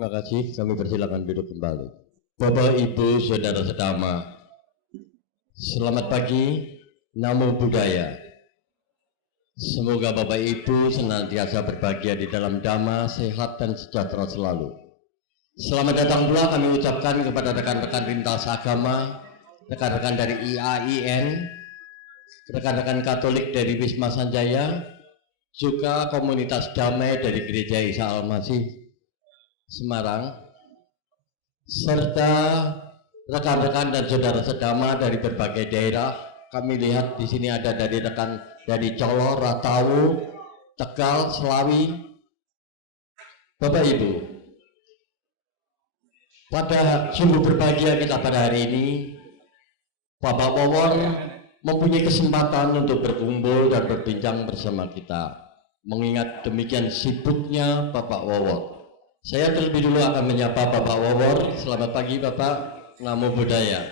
Terima kasih, kami persilakan duduk kembali. Bapak, Ibu, Saudara sedama, selamat pagi, Namo Buddhaya. Semoga Bapak Ibu senantiasa berbahagia di dalam dhamma, sehat dan sejahtera selalu. Selamat datang pula kami ucapkan kepada rekan-rekan lintas agama, rekan-rekan dari IAIN, rekan-rekan Katolik dari Wisma Sanjaya, juga komunitas damai dari Gereja Isa Al-Masih Semarang, serta rekan-rekan dan saudara sedama dari berbagai daerah. Kami lihat di sini ada dari rekan dari Colo, Ratawu, Tegal, Selawi. Bapak Ibu, pada sungguh berbahagia kita pada hari ini, Bapak Wawor mempunyai kesempatan untuk berkumpul dan berbincang bersama kita. Mengingat demikian sibuknya Bapak Wawor, saya terlebih dulu akan menyapa Bapak Wawor. Selamat pagi Bapak, Namo Buddhaya.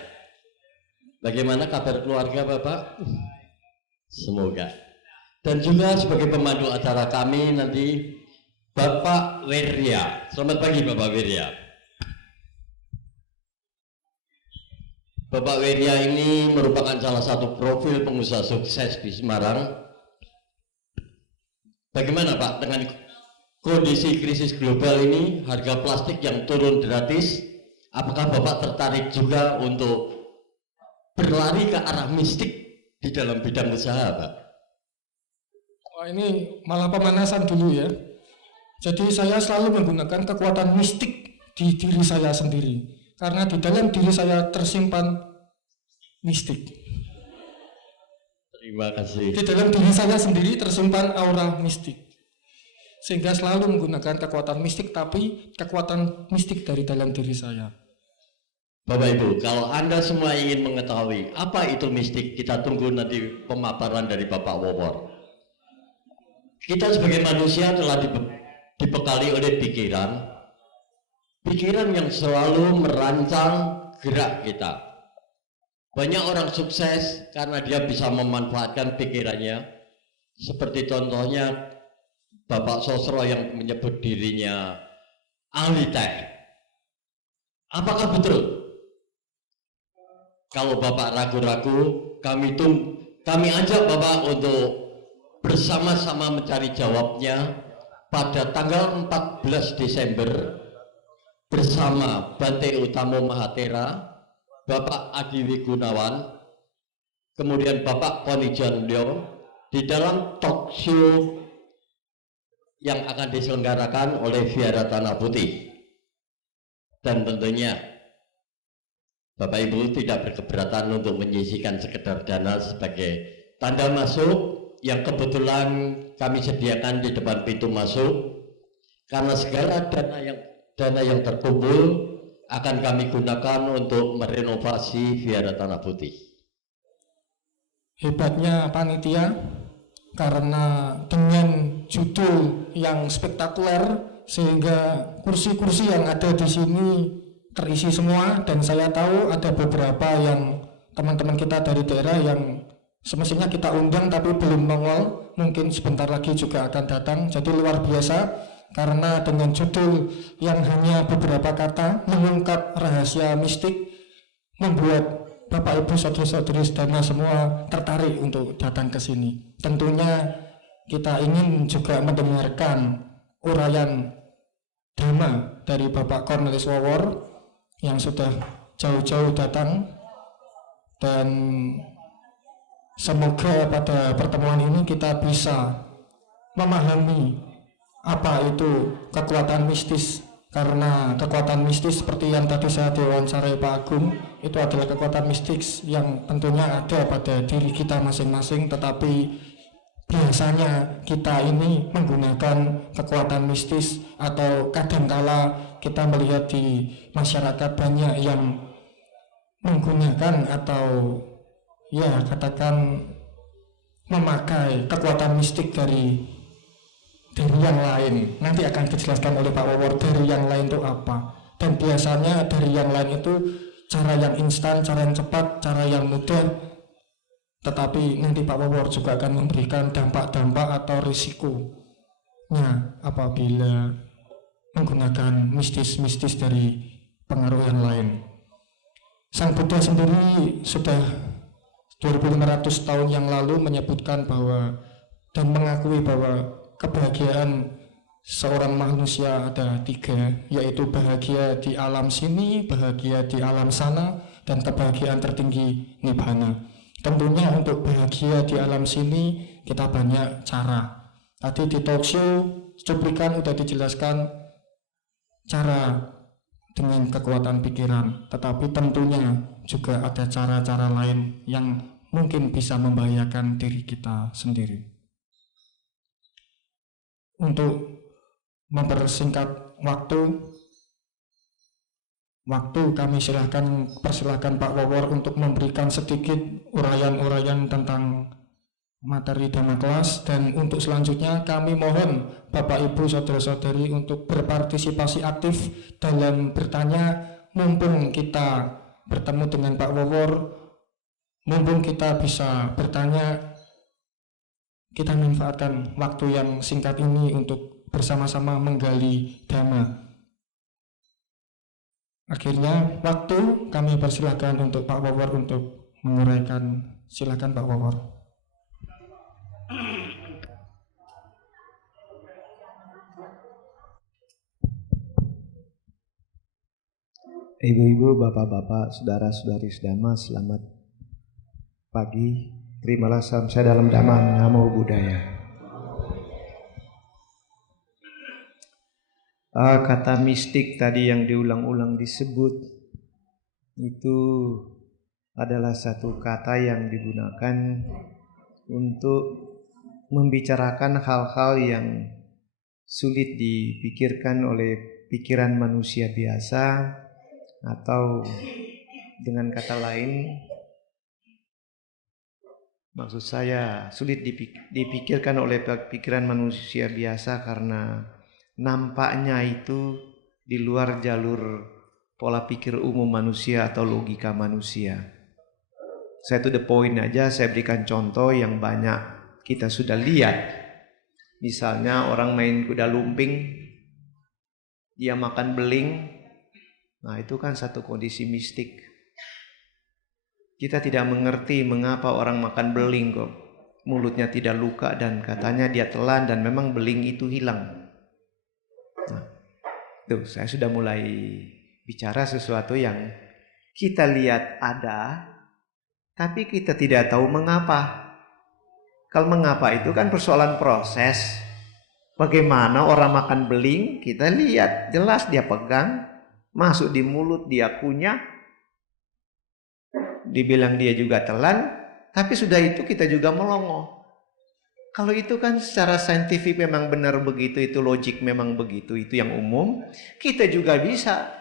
Bagaimana kabar keluarga Bapak? Semoga. Dan juga sebagai pemandu acara kami nanti Bapak Wirya. Selamat pagi Bapak Wirya. Bapak Wirya ini merupakan salah satu profil pengusaha sukses di Semarang. Bagaimana Pak dengan kondisi krisis global ini, harga plastik yang turun gratis? Apakah Bapak tertarik juga untuk berlari ke arah mistik di dalam bidang usaha, Pak? Wah, ini malah pemanasan dulu ya. Jadi saya selalu menggunakan kekuatan mistik di diri saya sendiri, karena di dalam diri saya tersimpan mistik. Terima kasih. Di dalam diri saya sendiri tersimpan aura mistik, sehingga selalu menggunakan kekuatan mistik, tapi kekuatan mistik dari dalam diri saya. Bapak Ibu, kalau Anda semua ingin mengetahui apa itu mistik, kita tunggu nanti pemaparan dari Bapak Wawor. Kita sebagai manusia telah dibekali oleh pikiran yang selalu merancang gerak kita. Banyak orang sukses karena dia bisa memanfaatkan pikirannya. Seperti contohnya Bapak Sosro yang menyebut dirinya ahli teh. Apakah betul? Kalau Bapak ragu-ragu, kami ajak Bapak untuk bersama-sama mencari jawabnya pada tanggal 14 Desember bersama Bante Utamo Mahatera, Bapak Adiwi Gunawan, kemudian Bapak Koni John Leong di dalam talk show yang akan diselenggarakan oleh Viara Tanah Putih. Dan tentunya Bapak Ibu tidak berkeberatan untuk menyisikan sekedar dana sebagai tanda masuk yang kebetulan kami sediakan di depan pintu masuk, karena segala dana yang terkumpul akan kami gunakan untuk merenovasi Viara Tanah Putih. Hebatnya panitia, karena dengan judul yang spektakuler sehingga kursi-kursi yang ada di sini terisi semua, dan saya tahu ada beberapa yang teman-teman kita dari daerah yang semestinya kita undang tapi belum nongol, mungkin sebentar lagi juga akan datang. Jadi luar biasa, karena dengan judul yang hanya beberapa kata mengungkap rahasia mistik membuat Bapak Ibu saudara-saudari sedana semua tertarik untuk datang ke sini. Tentunya kita ingin juga mendengarkan uraian dhamma dari Bapak Cornelis Wawor yang sudah jauh-jauh datang, dan semoga pada pertemuan ini kita bisa memahami apa itu kekuatan mistis, karena kekuatan mistis seperti yang tadi saya diwawancarai Pak Agung, itu adalah kekuatan mistis yang tentunya ada pada diri kita masing-masing, tetapi biasanya kita ini menggunakan kekuatan mistis, atau kadangkala kita melihat di masyarakat banyak yang menggunakan atau ya katakan memakai kekuatan mistik dari yang lain. Nanti akan dijelaskan oleh Pak Wawor dari yang lain itu apa. Dan biasanya dari yang lain itu cara yang instan, cara yang cepat, cara yang mudah. Tetapi nanti Pak Wawor juga akan memberikan dampak-dampak atau risikonya apabila menggunakan mistis-mistis dari pengaruh yang lain. Sang Buddha sendiri sudah 2500 tahun yang lalu menyebutkan bahwa dan mengakui bahwa kebahagiaan seorang manusia ada 3, yaitu bahagia di alam sini, bahagia di alam sana, dan kebahagiaan tertinggi nibbana. Tentunya untuk bahagia di alam sini kita banyak cara. Tadi di talkshow cuplikan sudah dijelaskan cara dengan kekuatan pikiran, tetapi tentunya juga ada cara-cara lain yang mungkin bisa membahayakan diri kita sendiri. Untuk mempersingkat waktu kami persilahkan Pak Wawor untuk memberikan sedikit uraian-uraian tentang materi dhamma kelas, dan untuk selanjutnya kami mohon Bapak Ibu saudara-saudari untuk berpartisipasi aktif dalam bertanya. Mumpung kita bertemu dengan Pak Wawor, mumpung kita bisa bertanya, kita manfaatkan waktu yang singkat ini untuk bersama-sama menggali dhamma. Akhirnya waktu kami persilahkan untuk Pak Wawor untuk menguraikan. Silakan Pak Wawor. Ibu-ibu, bapak-bapak, saudara-saudari sedama, selamat pagi. Terimalah salam saya dalam Dhamma, Namo Buddhaya. Kata mistik tadi yang diulang-ulang disebut itu adalah satu kata yang digunakan untuk membicarakan hal-hal yang sulit dipikirkan oleh pikiran manusia biasa, atau dengan kata lain, maksud saya sulit dipikirkan oleh pikiran manusia biasa karena nampaknya itu di luar jalur pola pikir umum manusia atau logika manusia. Saya to the point aja, saya berikan contoh yang banyak kita sudah lihat. Misalnya orang main kuda lumping, dia makan beling. Nah, itu kan satu kondisi mistik. Kita tidak mengerti mengapa orang makan beling kok mulutnya tidak luka dan katanya dia telan dan memang beling itu hilang. Nah, tuh saya sudah mulai bicara sesuatu yang kita lihat ada, tapi kita tidak tahu mengapa. Kalau mengapa itu kan persoalan proses. Bagaimana orang makan beling, kita lihat jelas dia pegang, masuk di mulut, dia kunyah, dibilang dia juga telan, tapi sudah itu kita juga melongo. Kalau itu kan secara saintifik memang benar begitu, itu logik memang begitu, itu yang umum. Kita juga bisa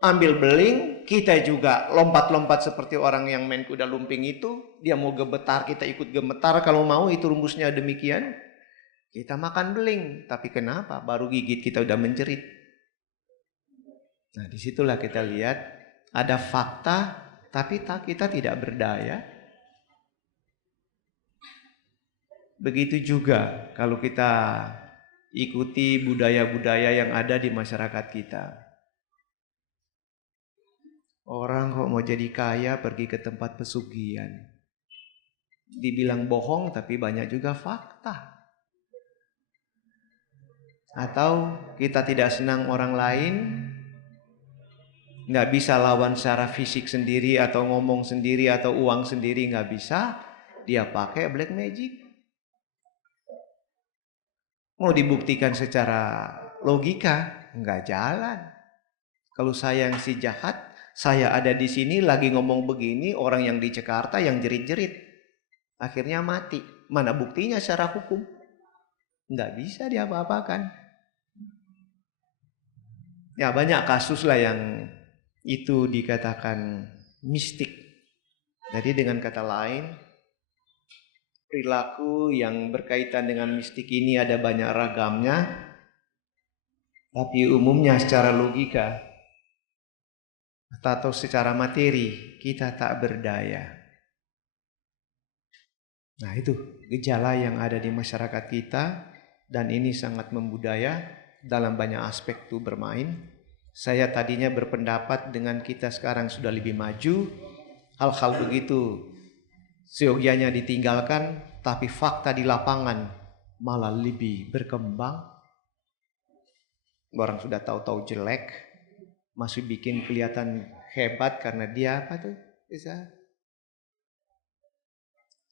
ambil beling, kita juga lompat-lompat seperti orang yang main kuda lumping itu, dia mau gemetar, kita ikut gemetar, kalau mau itu rumusnya demikian. Kita makan beling, tapi kenapa? Baru gigit kita udah menjerit. Nah, disitulah kita lihat ada fakta, tapi kita tidak berdaya. Begitu juga kalau kita ikuti budaya-budaya yang ada di masyarakat kita. Orang kok mau jadi kaya pergi ke tempat pesugihan. Dibilang bohong, tapi banyak juga fakta. Atau kita tidak senang orang lain, nggak bisa lawan secara fisik sendiri atau ngomong sendiri atau uang sendiri nggak bisa, dia pakai black magic. Mau dibuktikan secara logika nggak jalan. Kalau saya yang si jahat, saya ada di sini lagi ngomong begini, orang yang di Jakarta yang jerit-jerit, akhirnya mati. Mana buktinya secara hukum? Nggak bisa diapa-apakan. Ya banyak kasus lah yang itu dikatakan mistik. Jadi dengan kata lain, perilaku yang berkaitan dengan mistik ini ada banyak ragamnya, tapi umumnya secara logika atau secara materi kita tak berdaya. Nah itu gejala yang ada di masyarakat kita, dan ini sangat membudaya. dalam banyak aspek tuh bermain. Saya tadinya berpendapat dengan kita sekarang sudah lebih maju, hal-hal begitu seyogianya ditinggalkan, tapi fakta di lapangan malah lebih berkembang. Orang sudah tahu-tahu jelek, masih bikin kelihatan hebat karena dia apa tuh? Bisa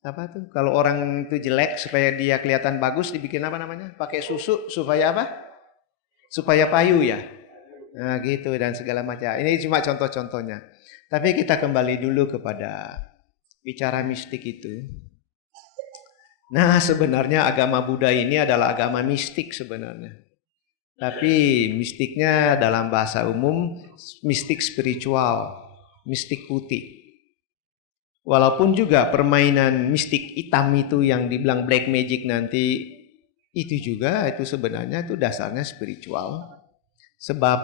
apa tuh? Kalau orang itu jelek supaya dia kelihatan bagus dibikin apa namanya? Pakai susu supaya apa? Supaya payu ya. Nah gitu dan segala macam. Ini cuma contoh-contohnya. Tapi kita kembali dulu kepada bicara mistik itu. Nah sebenarnya agama Buddha ini adalah agama mistik sebenarnya. Tapi mistiknya dalam bahasa umum mistik spiritual, mistik putih. Walaupun juga permainan mistik hitam itu yang dibilang black magic nanti itu juga itu sebenarnya itu dasarnya spiritual. Sebab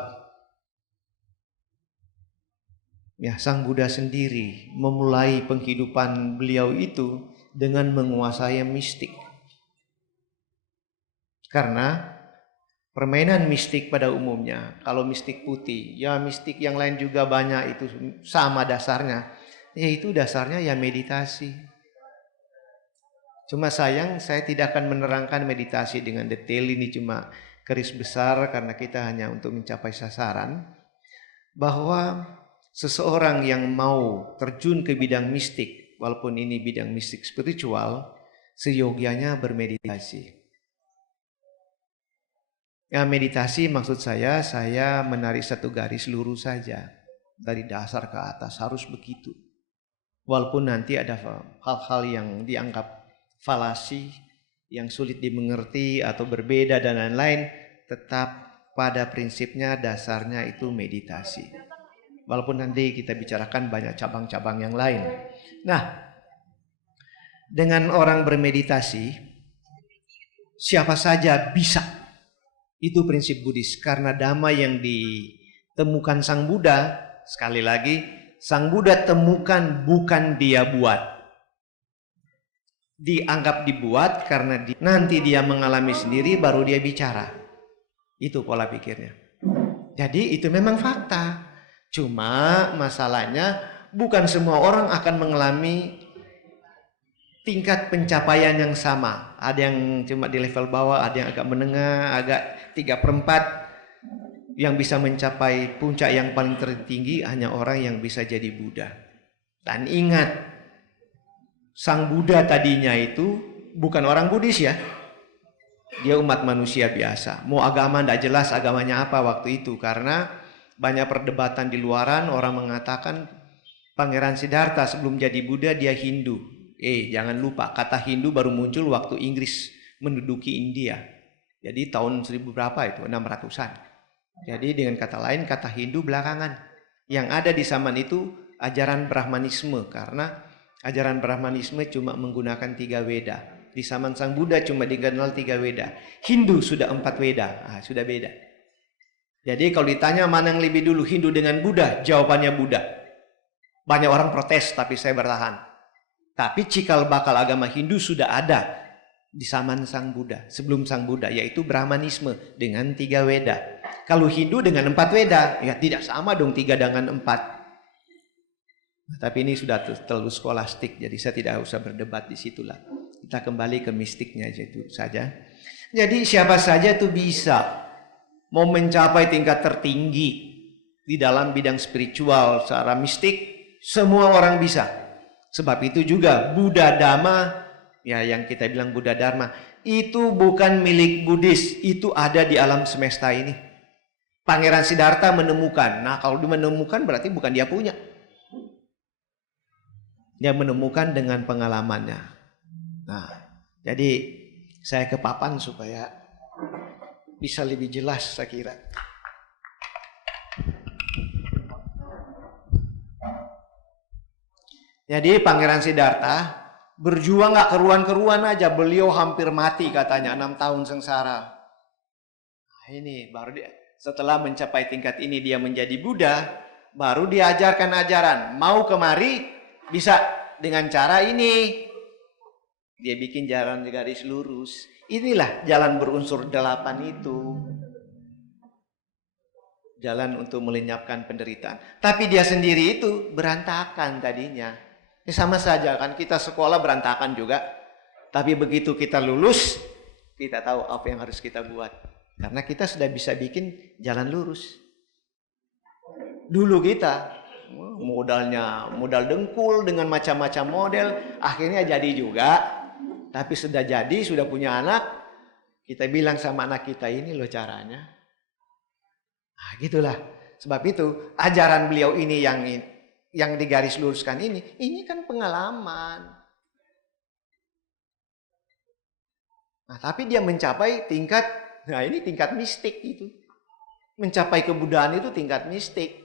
ya Sang Buddha sendiri memulai penghidupan beliau itu dengan menguasai mistik. Karena permainan mistik pada umumnya, kalau mistik putih, ya mistik yang lain juga banyak itu sama dasarnya, yaitu dasarnya ya meditasi. Cuma sayang saya tidak akan menerangkan meditasi dengan detail, ini cuma garis besar karena kita hanya untuk mencapai sasaran. Bahwa seseorang yang mau terjun ke bidang mistik, walaupun ini bidang mistik spiritual, seyogianya bermeditasi. Ya meditasi maksud saya menarik satu garis lurus saja. Dari dasar ke atas harus begitu. Walaupun nanti ada hal-hal yang dianggap falasi, yang sulit dimengerti atau berbeda dan lain-lain, tetap pada prinsipnya dasarnya itu meditasi. Walaupun nanti kita bicarakan banyak cabang-cabang yang lain. Nah, dengan orang bermeditasi, siapa saja bisa. Itu prinsip Buddhis. Karena dhamma yang ditemukan Sang Buddha, sekali lagi, Sang Buddha temukan bukan dia buat. Dianggap dibuat karena nanti dia mengalami sendiri baru dia bicara. Itu pola pikirnya. Jadi itu memang fakta. Cuma masalahnya bukan semua orang akan mengalami tingkat pencapaian yang sama. Ada yang cuma di level bawah, ada yang agak menengah, agak 3/4. Yang bisa mencapai puncak yang paling tertinggi hanya orang yang bisa jadi Buddha. Dan ingat, Sang Buddha tadinya itu bukan orang Buddhis ya. Dia umat manusia biasa. Mau agama tidak jelas agamanya apa waktu itu. Karena banyak perdebatan di luaran, orang mengatakan Pangeran Siddhartha sebelum jadi Buddha dia Hindu. Jangan lupa kata Hindu baru muncul waktu Inggris menduduki India. Jadi tahun 1000 berapa itu? 600-an. Jadi dengan kata lain kata Hindu belakangan. Yang ada di zaman itu ajaran Brahmanisme. Karena ajaran Brahmanisme cuma menggunakan 3 Weda. Di zaman Sang Buddha cuma dikenal 3 Weda. Hindu sudah 4 Weda. Sudah beda. Jadi kalau ditanya mana yang lebih dulu Hindu dengan Buddha, jawabannya Buddha. Banyak orang protes tapi saya bertahan. Tapi cikal bakal agama Hindu sudah ada di zaman Sang Buddha, sebelum Sang Buddha, yaitu Brahmanisme dengan 3 Weda. Kalau Hindu dengan 4 Weda, ya tidak sama dong 3 dengan 4. Tapi ini sudah terlalu skolastik, jadi saya tidak usah berdebat di situlah. Kita kembali ke mistiknya itu saja. Jadi siapa saja tuh bisa mau mencapai tingkat tertinggi di dalam bidang spiritual secara mistik, semua orang bisa. Sebab itu juga Buddha Dhamma, ya yang kita bilang Buddha Dharma, itu bukan milik Buddhis, itu ada di alam semesta ini. Pangeran Siddhartha menemukan. Nah kalau dia menemukan berarti bukan dia punya. Dia menemukan dengan pengalamannya. Nah jadi saya ke papan supaya bisa lebih jelas saya kira. Jadi Pangeran Siddhartha berjuang gak keruan-keruan aja. Beliau hampir mati katanya 6 tahun sengsara. Nah, ini baru dia setelah mencapai tingkat ini dia menjadi Buddha. Baru diajarkan ajaran. Mau kemari bisa dengan cara ini. Dia bikin jalan garis lurus. Inilah jalan berunsur 8 itu. jalan untuk melenyapkan penderitaan. Tapi dia sendiri itu berantakan tadinya. Ya sama saja kan, kita sekolah berantakan juga. Tapi begitu kita lulus, kita tahu apa yang harus kita buat. Karena kita sudah bisa bikin jalan lurus. Dulu kita modal dengkul dengan macam-macam model, akhirnya jadi juga. Tapi sudah jadi, sudah punya anak, kita bilang sama anak kita, ini loh caranya. Nah, gitulah. Sebab itu ajaran beliau ini yang digaris luruskan ini kan pengalaman. Nah, tapi dia mencapai tingkat, nah ini tingkat mistik itu. Mencapai kebudayaan itu tingkat mistik.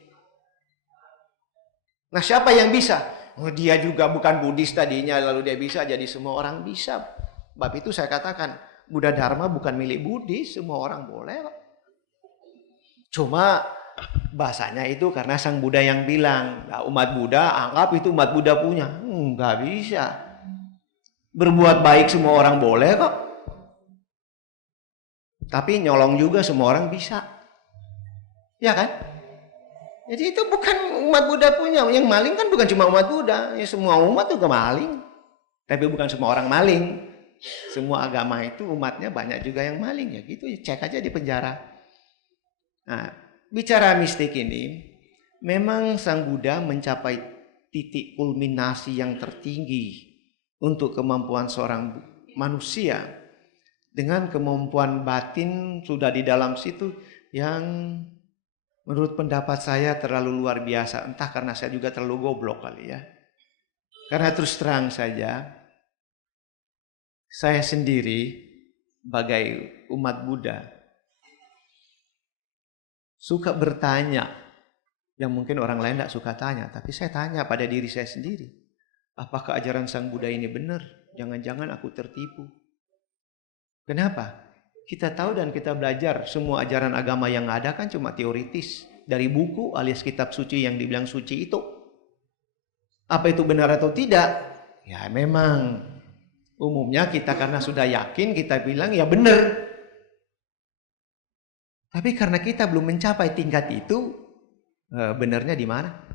Nah, siapa yang bisa? Oh, dia juga bukan Buddhis tadinya, lalu dia bisa, jadi semua orang bisa. Sebab itu saya katakan, Buddha Dharma bukan milik Buddhis, semua orang boleh kok. Cuma bahasanya itu karena Sang Buddha yang bilang, nah, umat Buddha anggap itu umat Buddha punya. Nggak bisa. Berbuat baik semua orang boleh kok. Tapi nyolong juga semua orang bisa. Ya kan? Jadi itu bukan umat Buddha punya. Yang maling kan bukan cuma umat Buddha. Ya, semua umat juga maling. Tapi bukan semua orang maling. Semua agama itu umatnya banyak juga yang maling. Ya gitu, cek aja di penjara. Nah, bicara mistik ini, memang Sang Buddha mencapai titik kulminasi yang tertinggi untuk kemampuan seorang manusia. Dengan kemampuan batin sudah di dalam situ yang menurut pendapat saya terlalu luar biasa. Entah karena saya juga terlalu goblok kali ya. Karena terus terang saja, saya sendiri sebagai umat Buddha suka bertanya, yang mungkin orang lain tidak suka tanya, tapi saya tanya pada diri saya sendiri. Apakah ajaran Sang Buddha ini benar? Jangan-jangan aku tertipu. Kenapa? Kita tahu dan kita belajar semua ajaran agama yang ada kan cuma teoritis. Dari buku alias kitab suci yang dibilang suci itu. Apa itu benar atau tidak? Ya memang umumnya kita karena sudah yakin kita bilang ya benar. Tapi karena kita belum mencapai tingkat itu, benarnya di mana?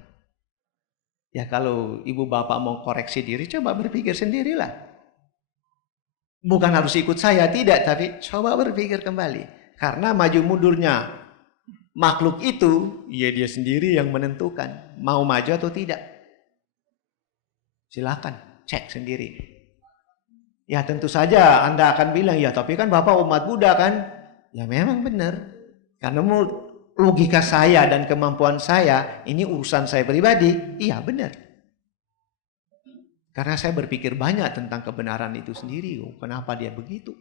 Ya kalau ibu bapak mau koreksi diri, coba berpikir sendirilah. Bukan harus ikut saya, tidak. Tapi coba berpikir kembali. Karena maju mundurnya makhluk itu, ya dia sendiri yang menentukan. Mau maju atau tidak. Silakan, cek sendiri. Ya tentu saja Anda akan bilang, ya tapi kan Bapak umat Buddha kan. Ya memang benar. Karena logika saya dan kemampuan saya, ini urusan saya pribadi, iya benar. Karena saya berpikir banyak tentang kebenaran itu sendiri. Oh, kenapa dia begitu?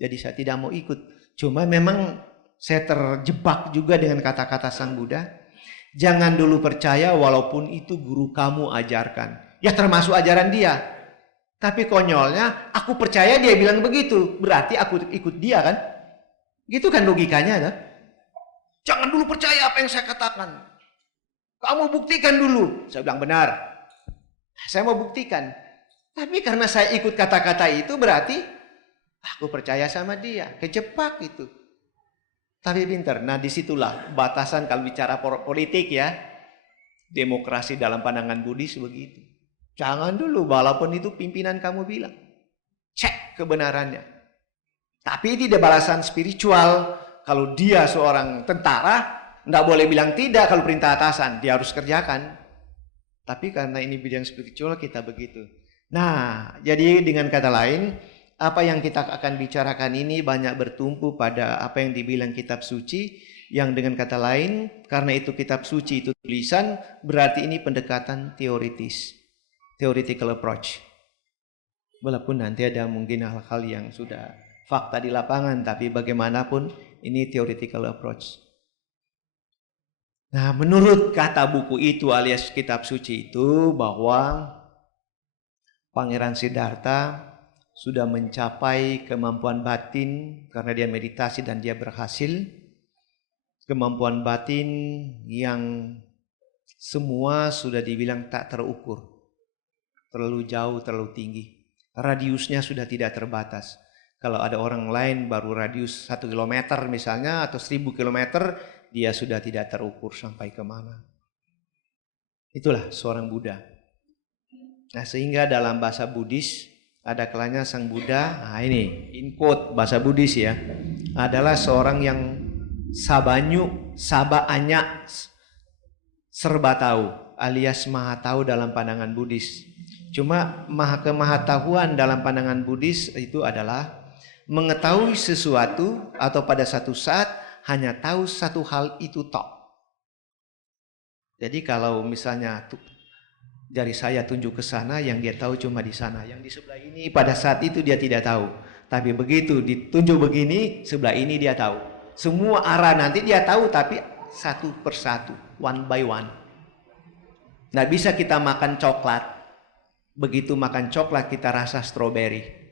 Jadi saya tidak mau ikut. Cuma memang saya terjebak juga dengan kata-kata Sang Buddha. Jangan dulu percaya walaupun itu guru kamu ajarkan. Ya termasuk ajaran dia. Tapi konyolnya, aku percaya dia bilang begitu. Berarti aku ikut dia kan? Gitu kan logikanya kan? Jangan dulu percaya apa yang saya katakan. Kamu buktikan dulu. Saya bilang benar. Saya mau buktikan. Tapi karena saya ikut kata-kata itu berarti aku percaya sama dia. Kejebak itu. Tapi pinter. Nah disitulah batasan kalau bicara politik ya. Demokrasi dalam pandangan Buddhis begitu. Jangan dulu walaupun itu pimpinan kamu bilang. Cek kebenarannya. Tapi tidak balasan spiritual. Kalau dia seorang tentara, tidak boleh bilang tidak kalau perintah atasan. Dia harus kerjakan. Tapi karena ini bidang spiritual kita begitu. Nah, jadi dengan kata lain, apa yang kita akan bicarakan ini banyak bertumpu pada apa yang dibilang kitab suci. Yang dengan kata lain, karena itu kitab suci itu tulisan, berarti ini pendekatan teoritis. Theoretical approach. Walaupun nanti ada mungkin hal-hal yang sudah fakta di lapangan, tapi bagaimanapun ini theoretical approach. Nah, menurut kata buku itu alias kitab suci itu bahwa Pangeran Siddhartha sudah mencapai kemampuan batin karena dia meditasi dan dia berhasil. Kemampuan batin yang semua sudah dibilang tak terukur. Terlalu jauh, terlalu tinggi. Radiusnya sudah tidak terbatas. Kalau ada orang lain baru radius 1 kilometer misalnya atau 1000 kilometer, dia sudah tidak terukur sampai kemana. Itulah seorang Buddha. Nah, sehingga dalam bahasa Buddhis ada kalanya sang Buddha, nah ini in quote bahasa Buddhis ya, adalah seorang yang sabanyu, sabaanya, serba tahu, alias maha tahu dalam pandangan Buddhis. Cuma kemahatauan dalam pandangan Buddhis itu adalah mengetahui sesuatu atau pada satu saat hanya tahu satu hal itu tok. Jadi kalau misalnya jari saya tunjuk ke sana, yang dia tahu cuma di sana. Yang di sebelah ini pada saat itu dia tidak tahu. Tapi begitu ditunjuk begini, sebelah ini dia tahu. Semua arah nanti dia tahu, tapi satu persatu, one by one. Nggak bisa kita makan coklat. Begitu makan coklat kita rasa stroberi.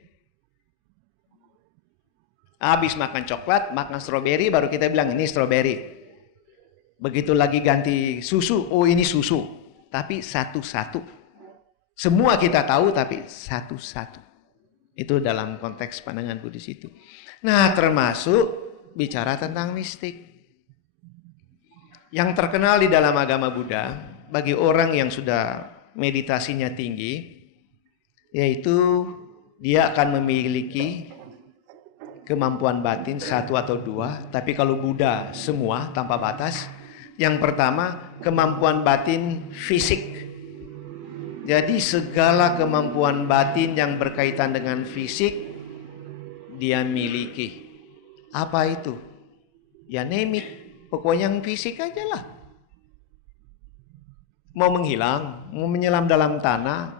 Habis makan coklat, makan stroberi, baru kita bilang ini stroberi. Begitu lagi ganti susu, oh ini susu. Tapi satu-satu. Semua kita tahu tapi satu-satu. Itu dalam konteks pandangan Buddhis itu. Nah, termasuk bicara tentang mistik. Yang terkenal di dalam agama Buddha bagi orang yang sudah meditasinya tinggi, yaitu dia akan memiliki kemampuan batin satu atau dua. Tapi kalau Buddha semua tanpa batas. Yang pertama, kemampuan batin fisik. Jadi segala kemampuan batin yang berkaitan dengan fisik dia miliki. Apa itu? Ya name it. Pokoknya yang fisik aja lah. Mau menghilang, mau menyelam dalam tanah,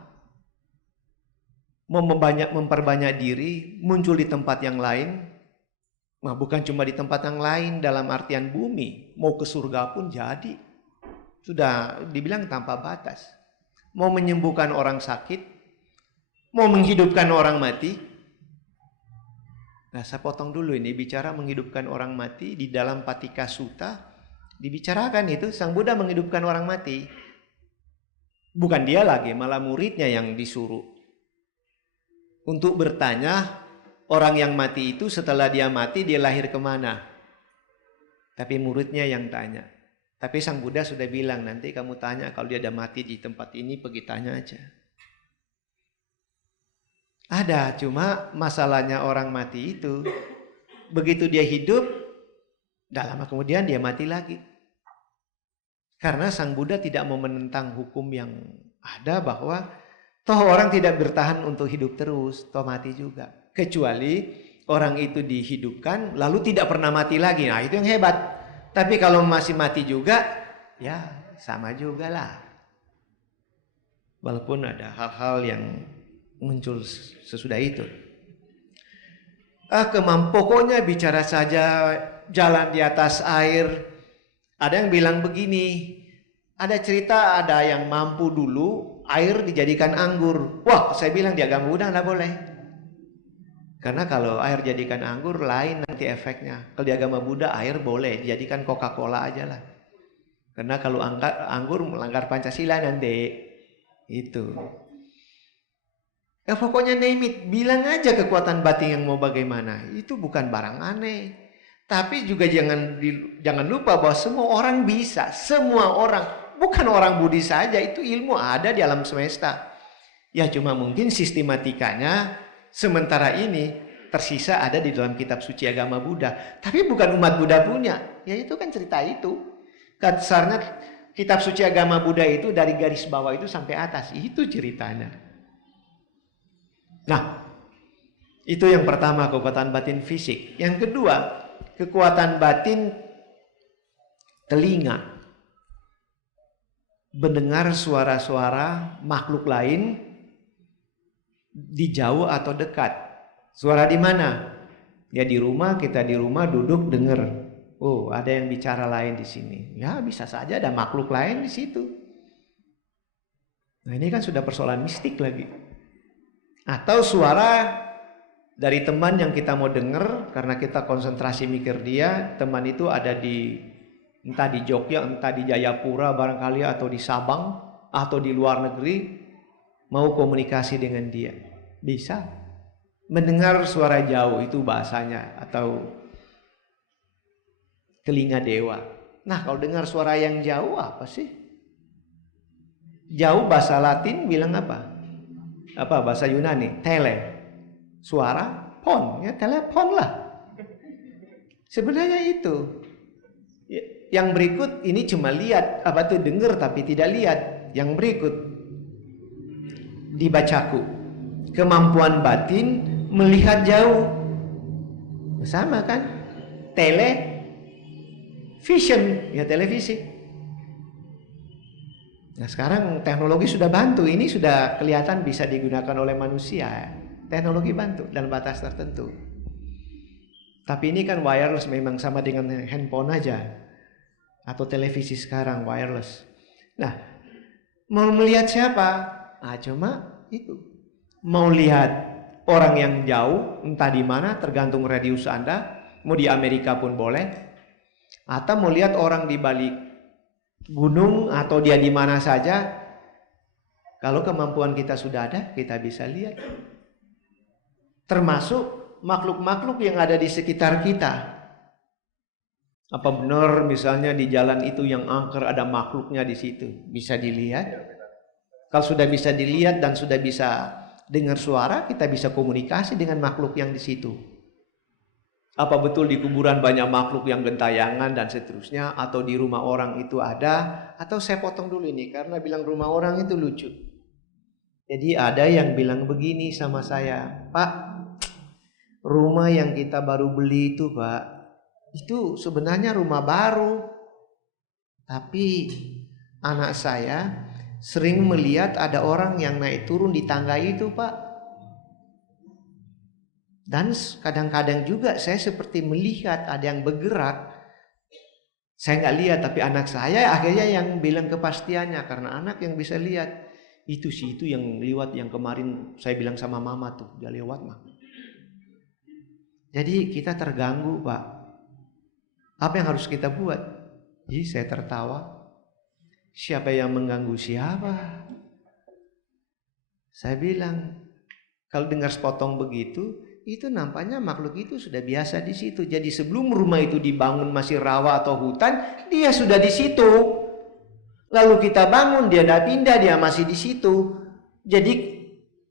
mau memperbanyak diri, muncul di tempat yang lain. Nah, bukan cuma di tempat yang lain dalam artian bumi, mau ke surga pun jadi. Sudah dibilang tanpa batas. Mau menyembuhkan orang sakit, mau menghidupkan orang mati. Nah, saya potong dulu ini, bicara menghidupkan orang mati di dalam Patika Sutta, dibicarakan itu Sang Buddha menghidupkan orang mati. Bukan dia lagi, malah muridnya yang disuruh. Untuk bertanya, orang yang mati itu setelah dia mati dia lahir kemana? Tapi muridnya yang tanya. Tapi Sang Buddha sudah bilang, nanti kamu tanya kalau dia ada mati di tempat ini, pergi tanya aja. Ada, cuma masalahnya orang mati itu, begitu dia hidup, dah lama kemudian dia mati lagi. Karena Sang Buddha tidak mau menentang hukum yang ada bahwa toh orang tidak bertahan untuk hidup terus, toh mati juga. Kecuali orang itu dihidupkan lalu tidak pernah mati lagi. Nah, itu yang hebat. Tapi kalau masih mati juga, ya sama juga lah. Walaupun ada hal-hal yang muncul sesudah itu. Pokoknya bicara saja jalan di atas air. Ada yang bilang begini, ada cerita ada yang mampu dulu air dijadikan anggur. Wah, saya bilang di agama Buddha nggak boleh. Karena kalau air jadikan anggur lain nanti efeknya. Kalau di agama Buddha air boleh dijadikan Coca-Cola aja lah. Karena kalau anggur melanggar Pancasila nanti. Itu. Pokoknya name it. Bilang aja kekuatan batin yang mau bagaimana. Itu bukan barang aneh. Tapi juga jangan lupa bahwa semua orang bisa. Semua orang. Bukan orang Buddhis saja. Itu ilmu ada di alam semesta. Ya cuma mungkin sistematikanya sementara ini tersisa ada di dalam kitab suci agama Buddha. Tapi bukan umat Buddha punya. Ya itu kan cerita itu. Kasarnya kitab suci agama Buddha itu dari garis bawah itu sampai atas. Itu ceritanya. Nah, itu yang pertama, kekuatan batin fisik. Yang kedua, kekuatan batin telinga. Mendengar suara-suara makhluk lain di jauh atau dekat. Suara di mana? Ya di rumah, kita di rumah duduk dengar. Oh, ada yang bicara lain di sini. Ya bisa saja ada makhluk lain di situ. Nah ini kan sudah persoalan mistik lagi. Atau suara dari teman yang kita mau dengar karena kita konsentrasi mikir dia. Teman itu ada di entah di Jogja, entah di Jayapura barangkali, atau di Sabang, atau di luar negeri. Mau komunikasi dengan dia. Bisa. Mendengar suara jauh itu bahasanya. Atau telinga dewa. Nah, kalau dengar suara yang jauh apa sih? Jauh bahasa Latin bilang apa? Apa bahasa Yunani? Tele. Suara pon, ya telepon lah. Sebenarnya itu. Yang berikut ini cuma lihat, apa tuh dengar tapi tidak lihat. Yang berikut dibacaku. Kemampuan batin melihat jauh. Sama kan? Television, ya televisi. Nah sekarang teknologi sudah bantu, ini sudah kelihatan bisa digunakan oleh manusia. Teknologi bantu dalam batas tertentu. Tapi ini kan wireless, memang sama dengan handphone aja. Atau televisi sekarang wireless. Nah, mau melihat siapa? Ah cuma itu. Mau lihat orang yang jauh, entah di mana, tergantung radius Anda. Mau di Amerika pun boleh. Atau mau lihat orang di balik gunung atau dia di mana saja, kalau kemampuan kita sudah ada, kita bisa lihat. Termasuk makhluk-makhluk yang ada di sekitar kita. Apa benar misalnya di jalan itu yang angker ada makhluknya di situ? Bisa dilihat. Kalau sudah bisa dilihat dan sudah bisa dengar suara, kita bisa komunikasi dengan makhluk yang di situ. Apa betul di kuburan banyak makhluk yang gentayangan dan seterusnya, atau di rumah orang itu ada? Atau saya potong dulu ini karena bilang rumah orang itu lucu. Jadi ada yang bilang begini sama saya, Pak, rumah yang kita baru beli itu Pak, itu sebenarnya rumah baru. Tapi anak saya sering melihat ada orang yang naik turun di tangga itu Pak. Dan kadang-kadang juga saya seperti melihat ada yang bergerak. Saya nggak lihat, tapi anak saya akhirnya yang bilang kepastiannya, karena anak yang bisa lihat. Itu sih, itu yang lewat yang kemarin saya bilang sama mama tuh, dia lewat mah. Jadi kita terganggu Pak. Apa yang harus kita buat? Jadi saya tertawa. Siapa yang mengganggu siapa? Saya bilang, kalau dengar sepotong begitu, itu nampaknya makhluk itu sudah biasa di situ. Jadi sebelum rumah itu dibangun masih rawa atau hutan, dia sudah di situ. Lalu kita bangun, dia dah pindah, dia masih di situ. Jadi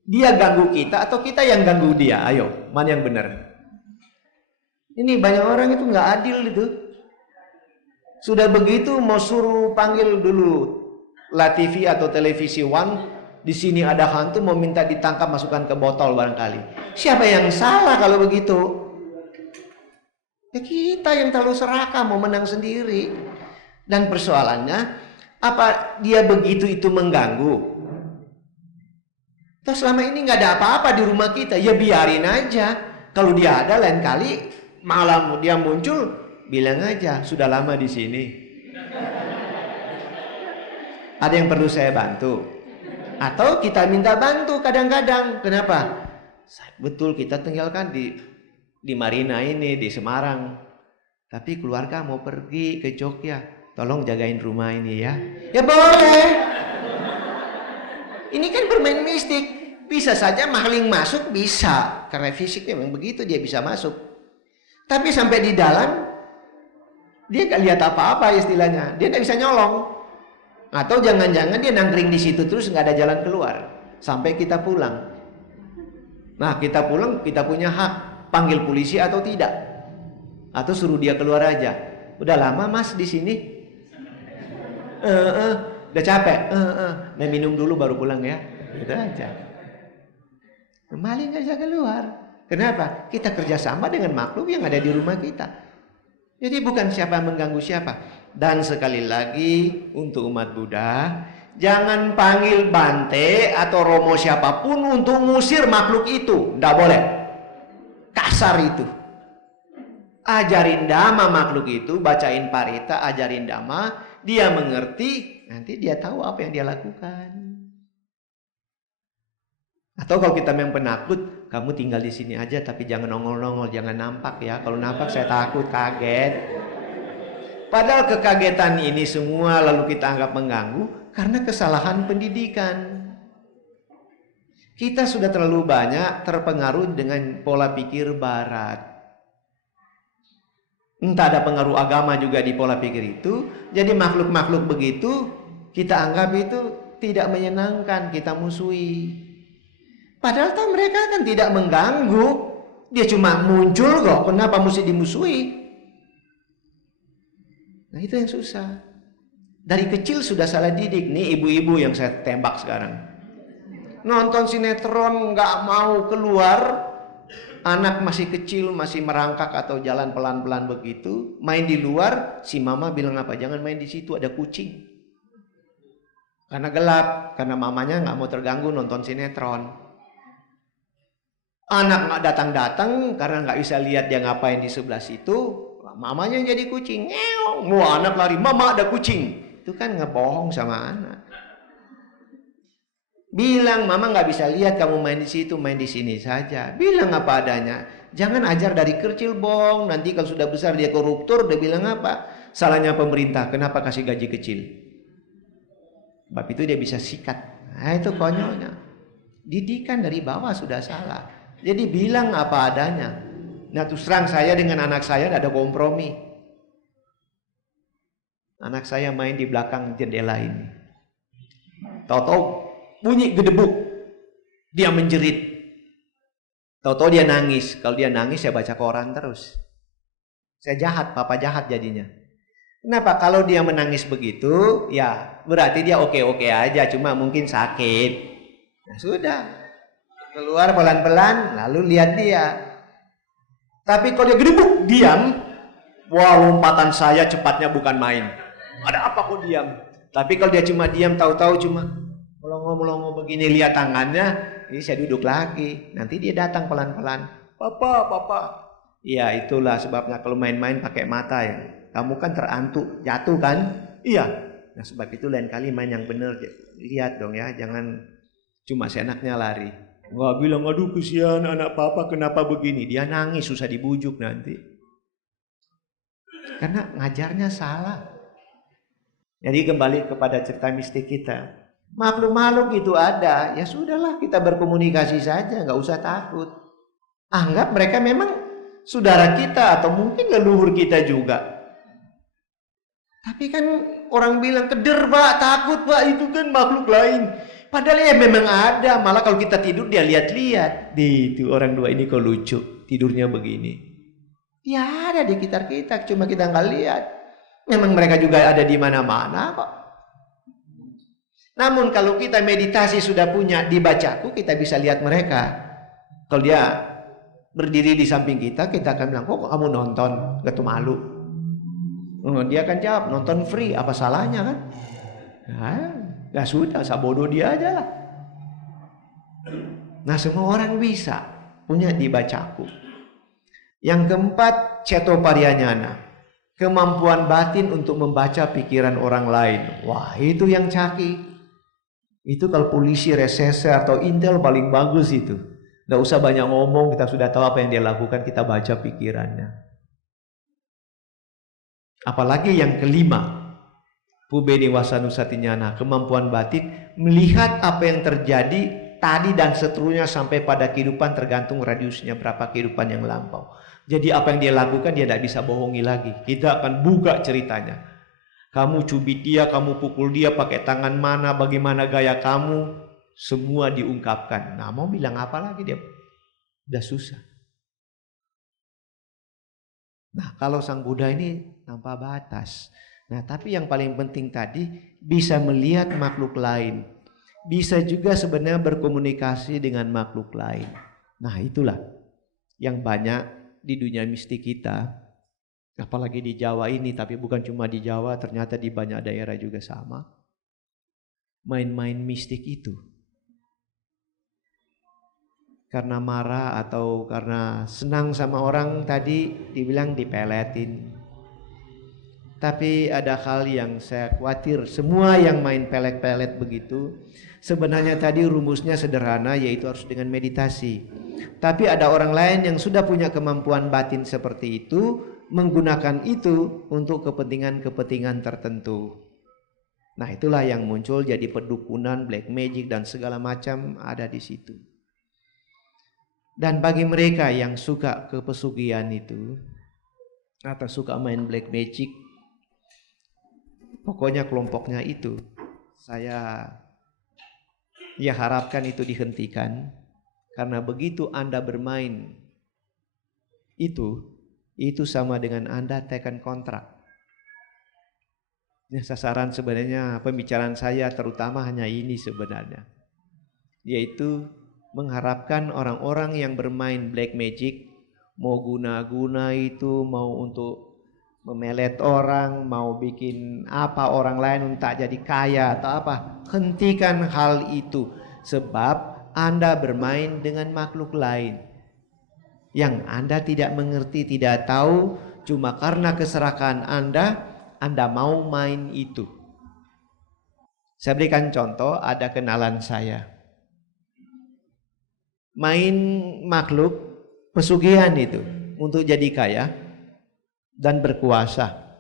dia ganggu kita atau kita yang ganggu dia? Ayo, mana yang benar? Ini banyak orang itu nggak adil itu. Sudah begitu mau suruh panggil dulu La TV atau televisi One. Di sini ada hantu, mau minta ditangkap, masukkan ke botol barangkali. Siapa yang salah kalau begitu? Ya kita yang terlalu serakah, mau menang sendiri. Dan persoalannya, apa dia begitu itu mengganggu? Terus selama ini nggak ada apa-apa di rumah kita, ya biarin aja. Kalau dia ada, lain kali malam dia muncul, bilang aja sudah lama di sini. Ada yang perlu saya bantu? Atau kita minta bantu kadang-kadang. Kenapa? Betul kita tinggalkan di Marina ini, di Semarang. Tapi keluarga mau pergi ke Jogja. Tolong jagain rumah ini ya. Ya boleh. Ini kan bermain mistik. Bisa saja maling masuk, bisa. Karena fisiknya memang begitu, dia bisa masuk. Tapi sampai di dalam, dia gak lihat apa-apa istilahnya. Dia gak bisa nyolong. Atau jangan-jangan dia nangkring di situ terus nggak ada jalan keluar sampai kita pulang. Nah kita pulang, kita punya hak panggil polisi atau tidak, atau suruh dia keluar aja. Udah lama mas di sini, udah capek, nah minum dulu baru pulang ya, gitu aja. Maling nggak bisa keluar. Kenapa? Kita kerjasama dengan makhluk yang ada di rumah kita. Jadi bukan siapa yang mengganggu siapa. Dan sekali lagi untuk umat Buddha, jangan panggil Bante atau Romo siapapun untuk ngusir makhluk itu. Tidak boleh. Kasar itu. Ajarin dhamma makhluk itu, bacain parita, ajarin dhamma, dia mengerti, nanti dia tahu apa yang dia lakukan. Atau kalau kita memang penakut, kamu tinggal di sini aja tapi jangan nongol-nongol, jangan nampak ya. Kalau nampak saya takut, kaget. Padahal kekagetan ini semua lalu kita anggap mengganggu karena kesalahan pendidikan. Kita sudah terlalu banyak terpengaruh dengan pola pikir barat. Entah ada pengaruh agama juga di pola pikir itu. Jadi makhluk-makhluk begitu kita anggap itu tidak menyenangkan, kita musuhi. Padahal mereka kan tidak mengganggu. Dia cuma muncul kok, kenapa mesti dimusuhi? Nah itu yang susah. Dari kecil sudah salah didik. Nih ibu-ibu yang saya tembak sekarang. Nonton sinetron nggak mau keluar. Anak masih kecil, masih merangkak atau jalan pelan-pelan begitu. Main di luar, si mama bilang apa? Jangan main di situ, ada kucing. Karena gelap, karena mamanya nggak mau terganggu nonton sinetron. Anak nggak datang-datang karena nggak bisa lihat dia ngapain di sebelah situ. Mamanya jadi kucing. Ngeong. Wah, anak lari, mama ada kucing. Itu kan ngebohong sama anak. Bilang mama nggak bisa lihat kamu main di situ, main di sini saja. Bilang apa adanya. Jangan ajar dari kecil bong. Nanti kalau sudah besar dia koruptor, dia bilang apa? Salahnya pemerintah. Kenapa kasih gaji kecil? Sebab itu dia bisa sikat. Nah itu konyolnya. Didikan dari bawah sudah salah. Jadi bilang apa adanya. Nah terus terang saya dengan anak saya ada kompromi. Anak saya main di belakang jendela ini. Tahu-tahu bunyi gedebuk, dia menjerit. Tahu-tahu dia nangis. Kalau dia nangis saya baca koran terus. Saya jahat, papa jahat jadinya. Kenapa? Kalau dia menangis begitu, ya berarti dia oke-oke aja, cuma mungkin sakit. Nah sudah, keluar pelan-pelan, lalu lihat dia. Tapi kalau dia gedebuk, diam. Wah, lompatan saya cepatnya bukan main. Ada apa kok diam? Tapi kalau dia cuma diam, tahu-tahu cuma melongo-melongo begini, lihat tangannya, ini saya duduk lagi. Nanti dia datang pelan-pelan. Papa. Iya, itulah sebabnya kalau main-main pakai mata ya. Kamu kan terantuk, jatuh kan? Iya. Nah sebab itu lain kali main yang benar. Lihat dong ya, jangan cuma seenaknya lari. Nggak bilang, aduh kesian anak papa kenapa begini. Dia nangis, susah dibujuk nanti. Karena ngajarnya salah. Jadi kembali kepada cerita mistik kita. Makhluk-makhluk itu ada, ya sudahlah kita berkomunikasi saja, nggak usah takut. Anggap mereka memang saudara kita atau mungkin leluhur kita juga. Tapi kan orang bilang keder pak, takut pak, itu kan makhluk lain. Padahal ya memang ada, malah kalau kita tidur dia lihat-lihat. Itu orang dua ini kok lucu, tidurnya begini. Ya ada di sekitar kita, cuma kita nggak lihat. Memang mereka juga ada di mana-mana kok. Namun kalau kita meditasi sudah punya di bacaku, kita bisa lihat mereka. Kalau dia berdiri di samping kita akan bilang, kok kamu nonton? Gak tuh malu. Dia akan jawab, nonton free, apa salahnya kan? Ya sudah, sabodo dia aja lah. Nah semua orang bisa punya di bacaku. Yang keempat, cetopariyanyana. Kemampuan batin untuk membaca pikiran orang lain. Wah itu yang caki. Itu kalau polisi, resese atau intel paling bagus itu. Nggak usah banyak ngomong, kita sudah tahu apa yang dia lakukan, kita baca pikirannya. Apalagi yang kelima, Pubeni Wasanusatinyana, kemampuan batin melihat apa yang terjadi tadi dan seterusnya sampai pada kehidupan tergantung radiusnya berapa kehidupan yang lampau. Jadi apa yang dia lakukan dia tidak bisa bohongi lagi. Kita akan buka ceritanya. Kamu cubit dia, kamu pukul dia pakai tangan mana, bagaimana gaya kamu, semua diungkapkan. Nah mau bilang apa lagi dia? Udah susah. Nah kalau Sang Buddha ini tanpa batas. Nah tapi yang paling penting tadi bisa melihat makhluk lain. Bisa juga sebenarnya berkomunikasi dengan makhluk lain. Nah itulah yang banyak di dunia mistik kita. Apalagi di Jawa ini, tapi bukan cuma di Jawa, ternyata di banyak daerah juga sama. Main-main mistik itu. Karena marah atau karena senang sama orang tadi dibilang dipeletin. Tapi ada hal yang saya khawatir, semua yang main pelet-pelet begitu, sebenarnya tadi rumusnya sederhana, yaitu harus dengan meditasi. Tapi ada orang lain yang sudah punya kemampuan batin seperti itu, menggunakan itu untuk kepentingan-kepentingan tertentu. Nah itulah yang muncul jadi pedukunan, black magic dan segala macam ada di situ. Dan bagi mereka yang suka kepesugihan itu, atau suka main black magic. Pokoknya kelompoknya itu saya harapkan itu dihentikan, karena begitu Anda bermain itu sama dengan Anda tekan kontrak. Nah, sasaran sebenarnya pembicaraan saya terutama hanya ini sebenarnya, yaitu mengharapkan orang-orang yang bermain black magic, mau guna-guna itu, mau untuk memelet orang, mau bikin apa orang lain untuk jadi kaya atau apa, hentikan hal itu. Sebab Anda bermain dengan makhluk lain yang Anda tidak mengerti, tidak tahu, cuma karena keserakahan Anda mau main itu. Saya berikan contoh, ada kenalan saya main makhluk pesugihan itu untuk jadi kaya dan berkuasa.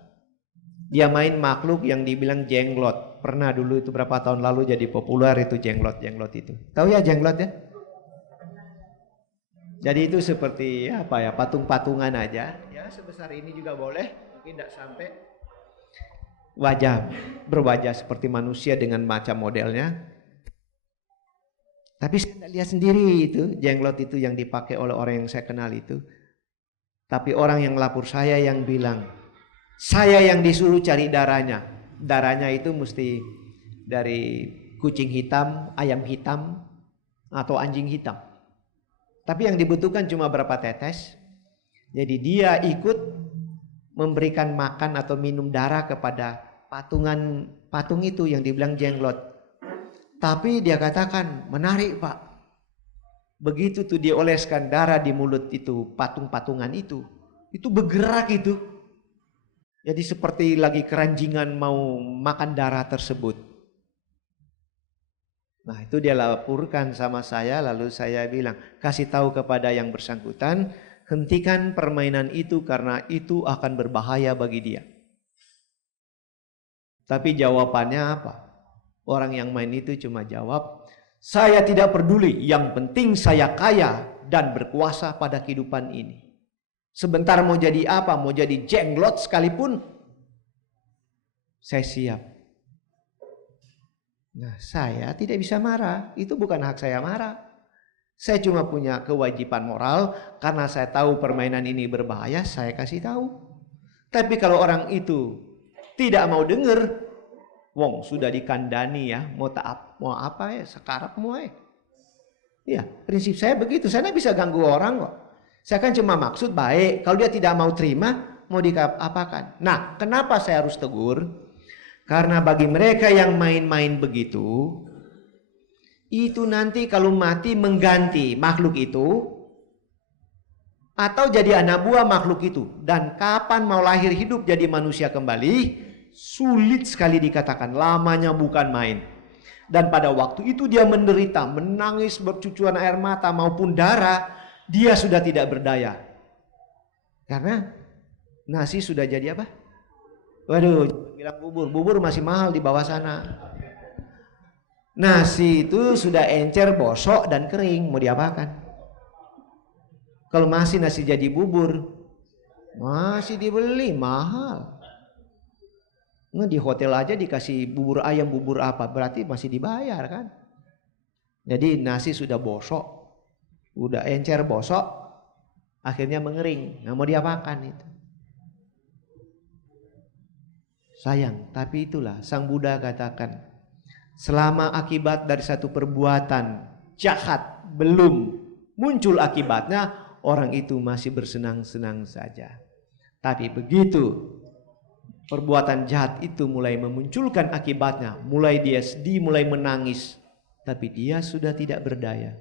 Dia main makhluk yang dibilang jenglot. Pernah dulu itu berapa tahun lalu jadi populer itu jenglot itu. Tahu ya jenglot ya? Jadi itu seperti apa ya, patung-patungan aja. Ya sebesar ini juga boleh, mungkin tidak sampai. Berwajah seperti manusia dengan macam modelnya. Tapi saya tidak lihat sendiri itu jenglot itu yang dipakai oleh orang yang saya kenal itu. Tapi orang yang lapor saya yang bilang, saya yang disuruh cari darahnya. Darahnya itu mesti dari kucing hitam, ayam hitam, atau anjing hitam. Tapi yang dibutuhkan cuma berapa tetes. Jadi dia ikut memberikan makan atau minum darah kepada patung itu yang dibilang jenglot. Tapi dia katakan, menarik Pak. Begitu tuh dia oleskan darah di mulut itu, patung-patungan itu bergerak itu. Jadi seperti lagi keranjingan mau makan darah tersebut. Nah itu dia laporkan sama saya, lalu saya bilang, kasih tahu kepada yang bersangkutan, hentikan permainan itu karena itu akan berbahaya bagi dia. Tapi jawabannya apa? Orang yang main itu cuma jawab, saya tidak peduli, yang penting saya kaya dan berkuasa pada kehidupan ini. Sebentar mau jadi apa, mau jadi jenglot sekalipun, saya siap. Nah saya tidak bisa marah, itu bukan hak saya marah. Saya cuma punya kewajiban moral, karena saya tahu permainan ini berbahaya, saya kasih tahu. Tapi kalau orang itu tidak mau dengar, wong sudah dikandani ya, mau apa ya, sekarang mau ya. Ya, prinsip saya begitu. Saya tidak bisa ganggu orang kok. Saya kan cuma maksud baik. Kalau dia tidak mau terima, mau diapakan. Nah, kenapa saya harus tegur? Karena bagi mereka yang main-main begitu, itu nanti kalau mati mengganti makhluk itu, atau jadi anak buah makhluk itu. Dan kapan mau lahir hidup jadi manusia kembali, sulit sekali dikatakan, lamanya bukan main. Dan pada waktu itu dia menderita, menangis bercucuran air mata maupun darah, dia sudah tidak berdaya. Karena nasi sudah jadi apa? Waduh, bilang bubur masih mahal di bawah sana. Nasi itu sudah encer, bosok dan kering, mau diapakan? Kalau masih nasi jadi bubur, masih dibeli mahal. Nah, di hotel aja dikasih bubur ayam, bubur apa, berarti masih dibayar kan. Jadi nasi sudah bosok, udah encer bosok, akhirnya mengering. Nah mau diapakan itu? Sayang, tapi itulah Sang Buddha katakan, selama akibat dari satu perbuatan jahat belum muncul akibatnya, orang itu masih bersenang-senang saja. Tapi begitu perbuatan jahat itu mulai memunculkan akibatnya, mulai dia sedih, mulai menangis, tapi dia sudah tidak berdaya.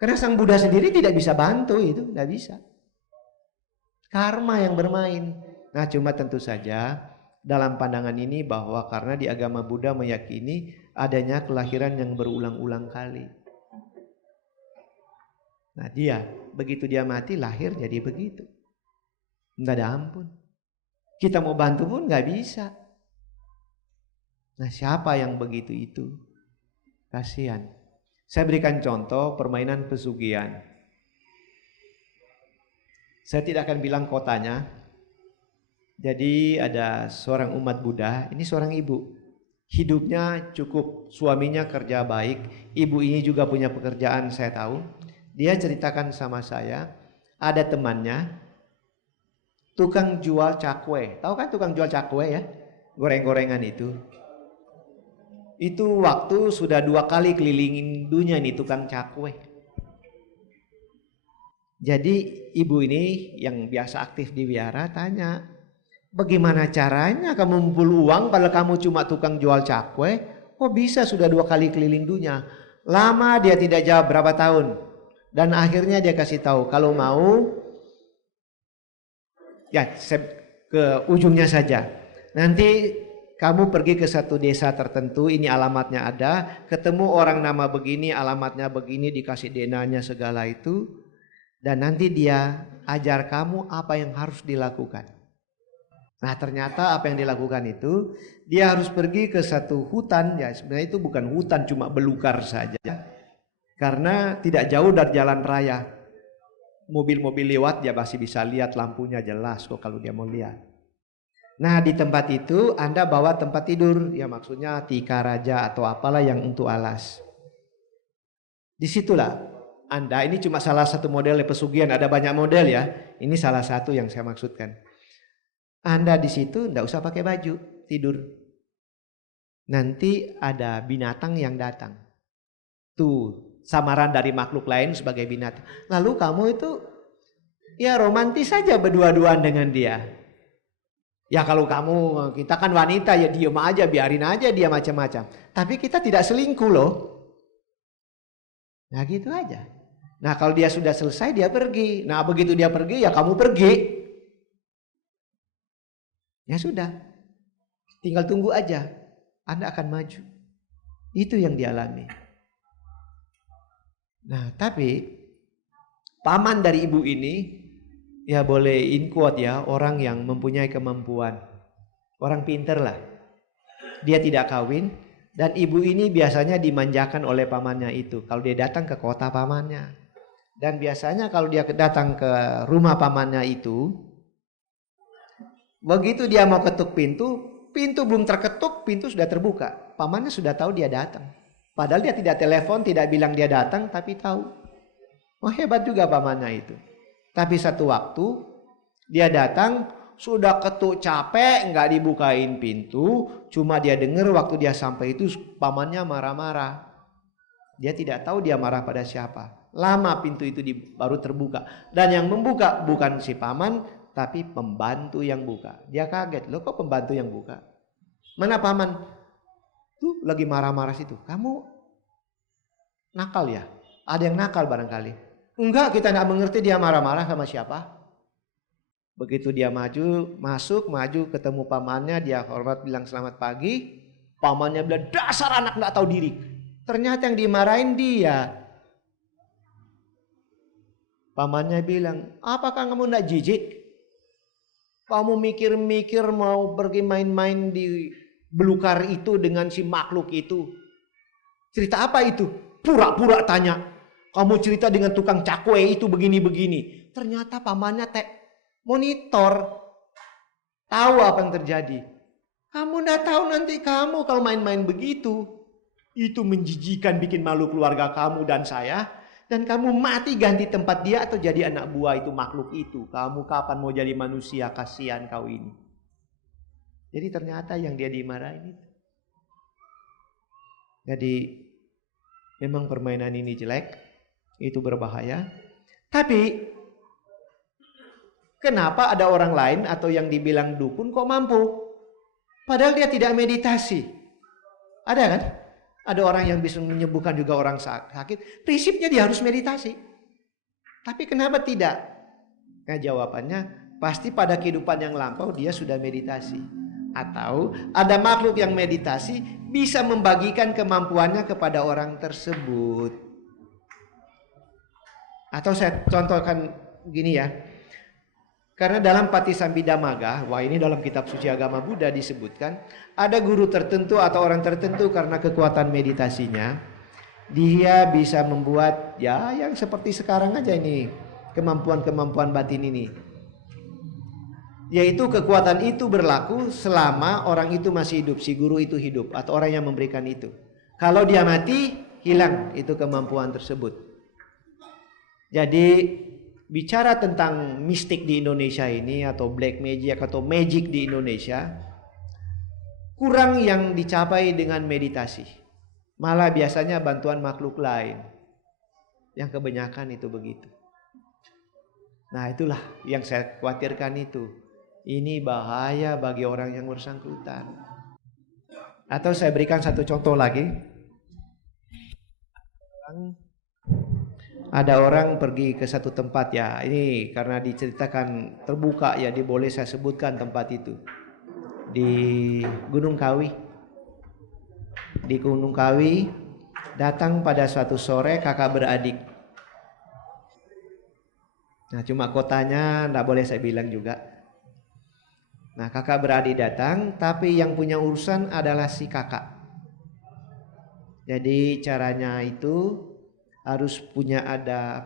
Karena Sang Buddha sendiri tidak bisa bantu itu, tidak bisa. Karma yang bermain. Nah, cuma tentu saja dalam pandangan ini bahwa karena di agama Buddha meyakini adanya kelahiran yang berulang-ulang kali. Nah, begitu dia mati lahir jadi begitu. Tidak ada ampun. Kita mau bantu pun nggak bisa. Nah, siapa yang begitu itu? Kasihan. Saya berikan contoh permainan pesugihan. Saya tidak akan bilang kotanya. Jadi ada seorang umat Buddha, ini seorang ibu. Hidupnya cukup, suaminya kerja baik, ibu ini juga punya pekerjaan saya tahu. Dia ceritakan sama saya, ada temannya tukang jual cakwe. Tahu kan tukang jual cakwe ya? Goreng-gorengan itu. Itu waktu sudah 2 kali kelilingin dunia nih tukang cakwe. Jadi ibu ini yang biasa aktif di wihara tanya, bagaimana caranya kamu mengumpul uang padahal kamu cuma tukang jual cakwe? Kok bisa sudah 2 kali keliling dunia? Lama dia tidak jawab berapa tahun. Dan akhirnya dia kasih tahu, kalau mau, ya ke ujungnya saja. Nanti kamu pergi ke satu desa tertentu, ini alamatnya ada, ketemu orang nama begini, alamatnya begini, dikasih denanya segala itu. Dan nanti dia ajar kamu apa yang harus dilakukan. Nah ternyata apa yang dilakukan itu, dia harus pergi ke satu hutan, ya sebenarnya itu bukan hutan, cuma belukar saja. Karena tidak jauh dari jalan raya. Mobil-mobil lewat dia masih bisa lihat lampunya jelas kok kalau dia mau lihat. Nah di tempat itu Anda bawa tempat tidur, ya maksudnya tikar raja atau apalah yang untuk alas. Disitulah Anda, ini cuma salah satu model pesugihan, ada banyak model ya. Ini salah satu yang saya maksudkan. Anda di situ tidak usah pakai baju, tidur. Nanti ada binatang yang datang. Tuh, samaran dari makhluk lain sebagai binatang. Lalu kamu itu ya romantis saja berdua-duaan dengan dia. Ya kalau kamu, kita kan wanita ya diem aja, biarin aja dia macam-macam. Tapi kita tidak selingkuh loh. Nah gitu aja. Nah kalau dia sudah selesai dia pergi. Nah begitu dia pergi ya kamu pergi. Ya sudah. Tinggal tunggu aja. Anda akan maju. Itu yang dialami. Nah tapi paman dari ibu ini, ya boleh in quote ya, orang yang mempunyai kemampuan. Orang pinter lah. Dia tidak kawin. Dan ibu ini biasanya dimanjakan oleh pamannya itu. Kalau dia datang ke kota pamannya. Dan biasanya kalau dia datang ke rumah pamannya itu, begitu dia mau ketuk pintu, pintu belum terketuk, pintu sudah terbuka. Pamannya sudah tahu dia datang. Padahal dia tidak telepon, tidak bilang dia datang, tapi tahu. Oh hebat juga pamannya itu. Tapi satu waktu dia datang, sudah ketuk capek, nggak dibukain pintu. Cuma dia dengar waktu dia sampai itu pamannya marah-marah. Dia tidak tahu dia marah pada siapa. Lama pintu itu baru terbuka. Dan yang membuka bukan si paman, tapi pembantu yang buka. Dia kaget, loh kok pembantu yang buka? Mana paman? Tuh lagi marah-marah situ. Kamu nakal ya? Ada yang nakal barangkali. Enggak, kita tidak mengerti dia marah-marah sama siapa. Begitu dia maju, maju ketemu pamannya, dia hormat bilang selamat pagi. Pamannya bilang dasar anak nggak tahu diri. Ternyata yang dimarahin dia. Pamannya bilang, apakah kamu nggak jijik? Kamu mikir-mikir mau pergi main-main di belukar itu dengan si makhluk itu. Cerita apa itu? Pura-pura tanya. Kamu cerita dengan tukang cakwe itu begini-begini. Ternyata pamannya monitor. Tahu apa yang terjadi. Kamu nggak tahu nanti kamu kalau main-main begitu. Itu menjijikan, bikin malu keluarga kamu dan saya. Dan kamu mati ganti tempat dia atau jadi anak buah itu makhluk itu. Kamu kapan mau jadi manusia, kasihan kau ini. Jadi ternyata yang dia dimarahin itu. Jadi memang permainan ini jelek. Itu berbahaya. Tapi kenapa ada orang lain atau yang dibilang dukun kok mampu? Padahal dia tidak meditasi. Ada kan? Ada orang yang bisa menyembuhkan juga orang sakit. Prinsipnya dia harus meditasi. Tapi kenapa tidak? Nah jawabannya pasti pada kehidupan yang lampau dia sudah meditasi. Atau ada makhluk yang meditasi bisa membagikan kemampuannya kepada orang tersebut. Atau saya contohkan gini ya. Karena dalam Patisambhidamagga, wah ini dalam kitab suci agama Buddha disebutkan, ada guru tertentu atau orang tertentu karena kekuatan meditasinya, dia bisa membuat ya yang seperti sekarang aja ini. kemampuan-kemampuan batin ini. Yaitu kekuatan itu berlaku selama orang itu masih hidup, si guru itu hidup atau orang yang memberikan itu. Kalau dia mati, hilang itu kemampuan tersebut. Jadi bicara tentang mistik di Indonesia ini atau black magic atau magic di Indonesia, kurang yang dicapai dengan meditasi. Malah biasanya bantuan makhluk lain. Yang kebanyakan itu begitu. Nah, itulah yang saya khawatirkan itu. Ini bahaya bagi orang yang bersangkutan. Atau saya berikan satu contoh lagi. Ada orang pergi ke satu tempat ya. Ini karena diceritakan terbuka ya, boleh saya sebutkan tempat itu. Di Gunung Kawi. Di Gunung Kawi datang pada suatu sore kakak beradik. Nah, cuma kotanya enggak boleh saya bilang juga. Nah, kakak beradik datang, tapi yang punya urusan adalah si kakak. Jadi caranya itu harus punya ada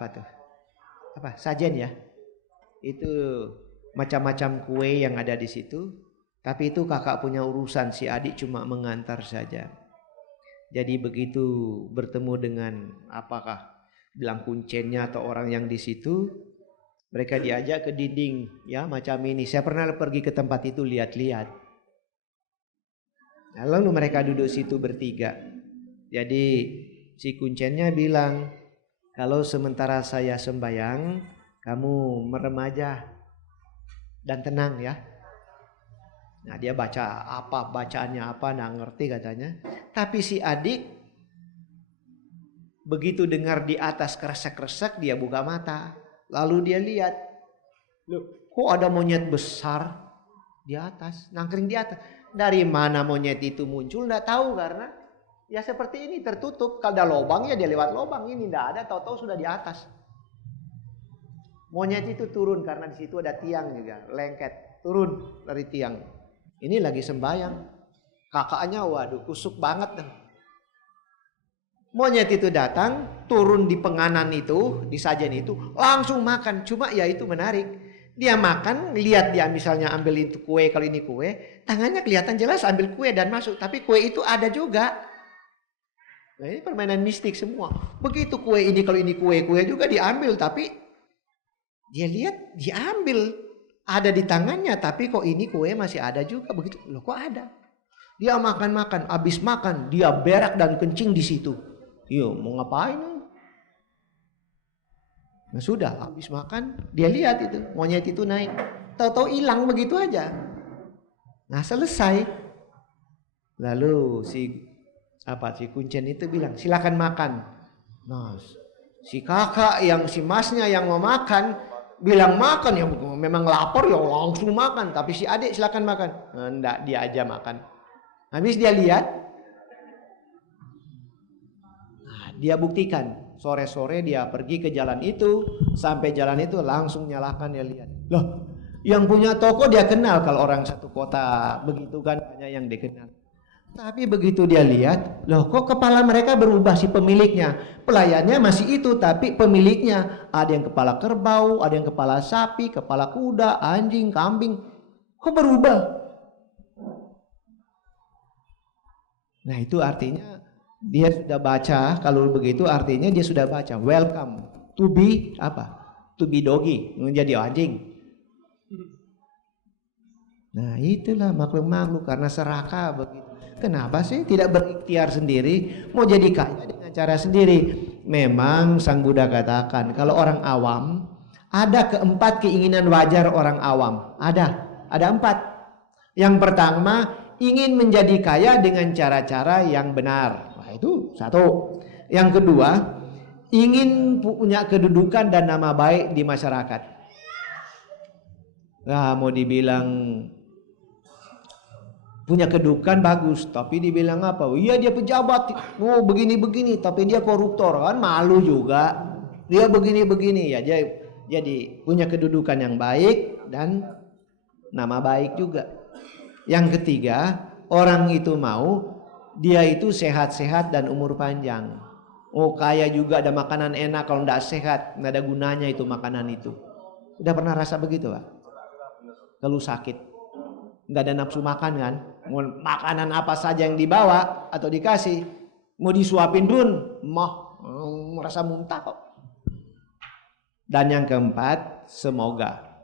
sajen ya. Itu macam-macam kue yang ada di situ. Tapi itu kakak punya urusan, si adik cuma mengantar saja. Jadi begitu bertemu dengan bilang kuncennya atau orang yang di situ, mereka diajak ke dinding ya macam ini. Saya pernah pergi ke tempat itu lihat-lihat. Lalu mereka duduk situ bertiga. Jadi si kuncennya bilang, kalau sementara saya sembahyang, kamu merem aja dan tenang ya. Nah, dia baca bacaannya nggak ngerti katanya. Tapi si adik begitu dengar di atas kresek-kresek, dia buka mata. Lalu dia lihat, loh, kok ada monyet besar di atas, nangkring di atas. Dari mana monyet itu muncul nggak tahu, karena ya seperti ini tertutup. Kalau ada lubang ya dia lewat lubang, ini nggak ada, tahu-tahu sudah di atas. Monyet itu turun karena di situ ada tiang juga, lengket, turun dari tiang. Ini lagi sembahyang. Kakaknya waduh kusuk banget dong. Monyet itu datang, turun di penganan itu, di sajen itu, langsung makan. Cuma ya itu menarik. Dia makan, lihat dia misalnya ambil itu kue, kalau ini kue, tangannya kelihatan jelas ambil kue dan masuk. Tapi kue itu ada juga. Nah, ini permainan mistik semua. Begitu kue ini, kalau ini kue juga diambil. Tapi dia lihat, diambil. Ada di tangannya, tapi kok ini kue masih ada juga. Begitu, loh kok ada? Dia makan, habis makan, dia berak dan kencing di situ. Yo, mau ngapain? Nah sudah, habis makan, dia lihat itu, monyet itu naik. Tahu-tahu hilang begitu aja. Nah selesai. Lalu si kuncen itu bilang, silakan makan. Nah, si kakak si masnya yang mau makan, bilang makan ya memang lapar ya langsung makan. Tapi si adik silakan makan. Nah, enggak, dia aja makan. Habis dia lihat, dia buktikan. Sore-sore dia pergi ke jalan itu, sampai jalan itu langsung nyalakan, dia lihat. Loh, yang punya toko dia kenal, kalau orang satu kota begitu kan banyak yang dikenal. Tapi begitu dia lihat, loh kok kepala mereka berubah, si pemiliknya. Pelayannya masih itu, tapi pemiliknya ada yang kepala kerbau, ada yang kepala sapi, kepala kuda, anjing, kambing. Kok berubah? Nah itu artinya dia sudah baca. Kalau begitu artinya dia sudah baca. Welcome to be To be doggy, menjadi anjing. Nah itulah makhluk-makhluk karena serakah begitu. Kenapa sih tidak berikhtiar sendiri, mau jadi kaya dengan cara sendiri? Memang Sang Buddha katakan kalau orang awam ada keempat keinginan wajar orang awam. Ada 4. Yang pertama, ingin menjadi kaya dengan cara-cara yang benar. Nah, itu 1. Yang kedua, ingin punya kedudukan dan nama baik di masyarakat. Nah, mau dibilang punya kedudukan bagus, tapi dibilang apa? Oh, iya dia pejabat, begini-begini, tapi dia koruptor, kan malu juga. Dia begini-begini ya, jadi punya kedudukan yang baik dan nama baik juga. Yang ketiga, orang itu mau dia itu sehat-sehat dan umur panjang. Oh kaya juga ada makanan enak, kalau tidak sehat nggak ada gunanya itu makanan itu. Udah pernah rasa begitu Pak? Kalau sakit nggak ada nafsu makan kan, mau makanan apa saja yang dibawa atau dikasih, mau disuapin pun merasa muntah kok. Dan yang keempat, semoga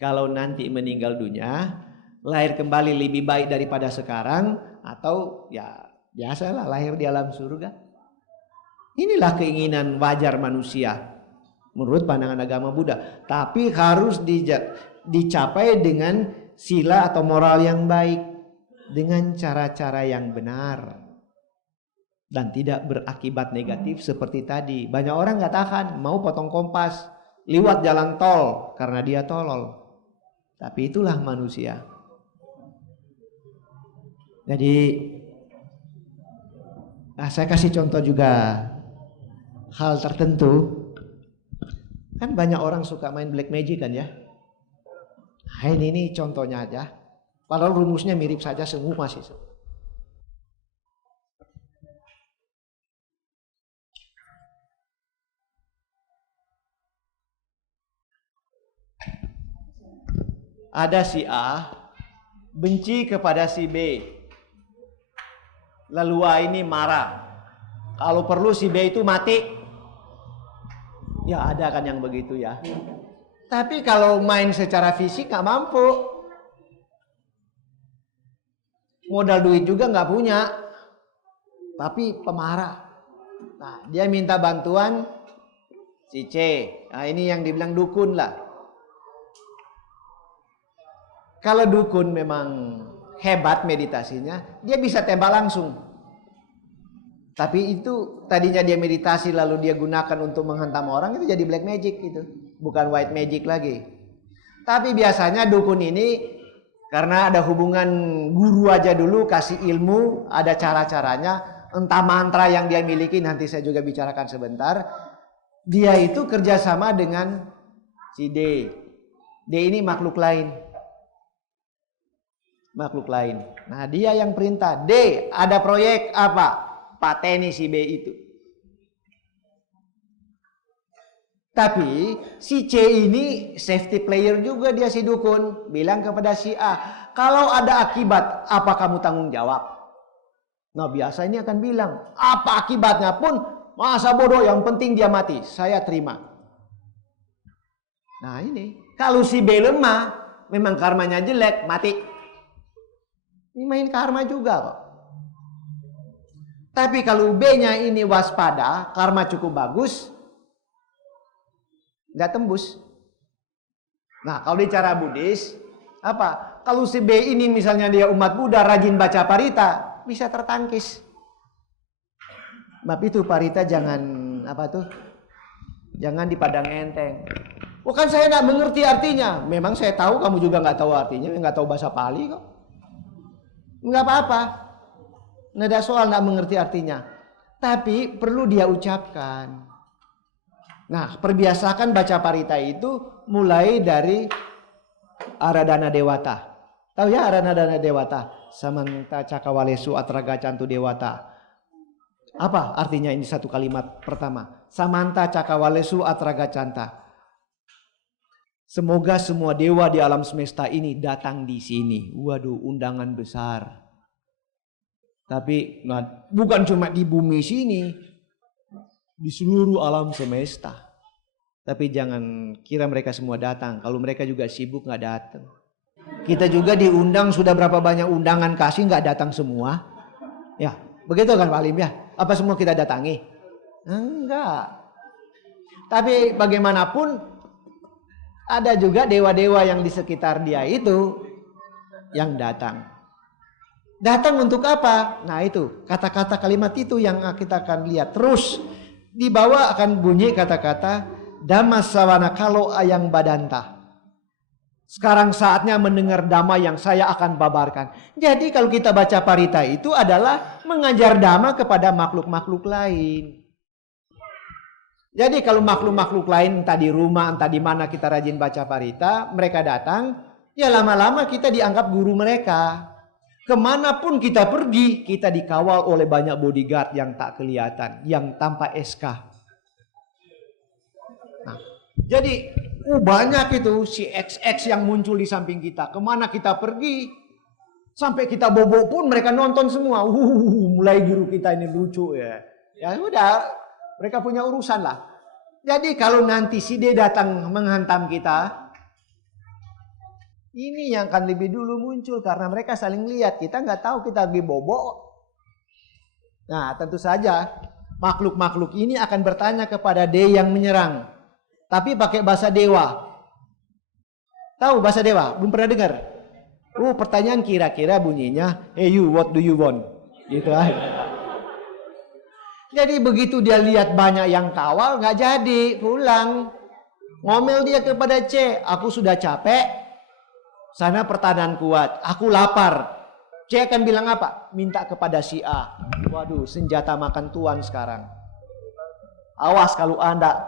kalau nanti meninggal dunia, lahir kembali lebih baik daripada sekarang, atau ya biasalah lahir di alam surga. Inilah keinginan wajar manusia menurut pandangan agama Buddha. Tapi harus dicapai dengan sila atau moral yang baik, dengan cara-cara yang benar, dan tidak berakibat negatif seperti tadi. Banyak orang nggak tahan, mau potong kompas, liwat jalan tol karena dia tolol. Tapi itulah manusia. Jadi, saya kasih contoh juga hal tertentu. Kan banyak orang suka main black magic kan ya. Ini contohnya aja. Padahal rumusnya mirip saja semua sih. Ada si A benci kepada si B. Lalu A ini marah. Kalau perlu si B itu mati. Ya ada kan yang begitu ya. Tapi kalau main secara fisik gak mampu. Modal duit juga gak punya. Tapi pemarah. Nah dia minta bantuan si C. Nah ini yang dibilang dukun lah. Kalau dukun memang hebat meditasinya, dia bisa tembak langsung. Tapi itu tadinya dia meditasi lalu dia gunakan untuk menghantam orang, itu jadi black magic itu, bukan white magic lagi. Tapi biasanya dukun ini karena ada hubungan guru aja dulu kasih ilmu, ada cara-caranya, entah mantra yang dia miliki, nanti saya juga bicarakan sebentar. Dia itu kerjasama dengan si D. D ini makhluk lain. Makhluk lain. Nah dia yang perintah. D ada proyek apa? Pateni si B itu. Tapi si C ini safety player juga dia si dukun. Bilang kepada si A, kalau ada akibat apa kamu tanggung jawab? Nah biasa ini akan bilang, apa akibatnya pun masa bodoh, yang penting dia mati, saya terima. Nah ini, kalau si B lemah, memang karmanya jelek, mati. Ini main karma juga kok. Tapi kalau B-nya ini waspada, karma cukup bagus, nggak tembus. Nah kalau di cara Buddhis, apa? Kalau si B ini misalnya dia umat Buddha, rajin baca parita, bisa tertangkis. Sebab itu parita jangan jangan dipandang enteng. Bukan saya nggak mengerti artinya. Memang saya tahu, kamu juga nggak tahu artinya, nggak tahu bahasa Pali kok. Nggak apa-apa, nggak ada soal nggak mengerti artinya. Tapi perlu dia ucapkan. Nah, perbiasakan baca parita itu mulai dari Aradhana Dewata. Tahu ya Aradhana Dewata? Samanta Cakawalesu Atraga Cantu Dewata. Apa artinya ini satu kalimat pertama? Samanta Cakawalesu Atraga Canta. Semoga semua dewa di alam semesta ini datang di sini. Waduh, undangan besar. Tapi bukan cuma di bumi sini, di seluruh alam semesta. Tapi jangan kira mereka semua datang. Kalau mereka juga sibuk nggak datang. Kita juga diundang, sudah berapa banyak undangan kasih nggak datang semua. Ya, begitu kan Pak Alim ya? Apa semua kita datangi? Enggak. Tapi bagaimanapun ada juga dewa-dewa yang di sekitar dia itu yang datang. Datang untuk apa? Nah itu, kata-kata kalimat itu yang kita akan lihat. Terus di bawah akan bunyi kata-kata Dhamma sawana kalo ayang badanta. Sekarang saatnya mendengar dhamma yang saya akan babarkan. Jadi kalau kita baca parita itu adalah mengajar dhamma kepada makhluk-makhluk lain. Jadi kalau makhluk-makhluk lain entah di rumah, entah di mana kita rajin baca parita, mereka datang, ya lama-lama kita dianggap guru mereka. Kemanapun kita pergi, kita dikawal oleh banyak bodyguard yang tak kelihatan, yang tanpa SK. Nah, jadi banyak itu si XX yang muncul di samping kita. Kemana kita pergi, sampai kita bobo pun mereka nonton semua. Mulai guru kita ini lucu ya. Ya udah, mereka punya urusan lah. Jadi kalau nanti si D datang menghantam kita, ini yang akan lebih dulu muncul karena mereka saling lihat. Kita nggak tahu kita lagi bobo. Nah, tentu saja makhluk-makhluk ini akan bertanya kepada D yang menyerang. Tapi pakai bahasa dewa. Tahu bahasa dewa? Belum pernah dengar? Pertanyaan kira-kira bunyinya, "Hey you, what do you want?" Gitu aja. Jadi begitu dia lihat banyak yang kawal, nggak jadi, pulang. Ngomel dia kepada C, "Aku sudah capek. Sana pertahanan kuat, aku lapar." C akan bilang apa? Minta kepada si A. Waduh, senjata makan tuan sekarang. Awas kalau Anda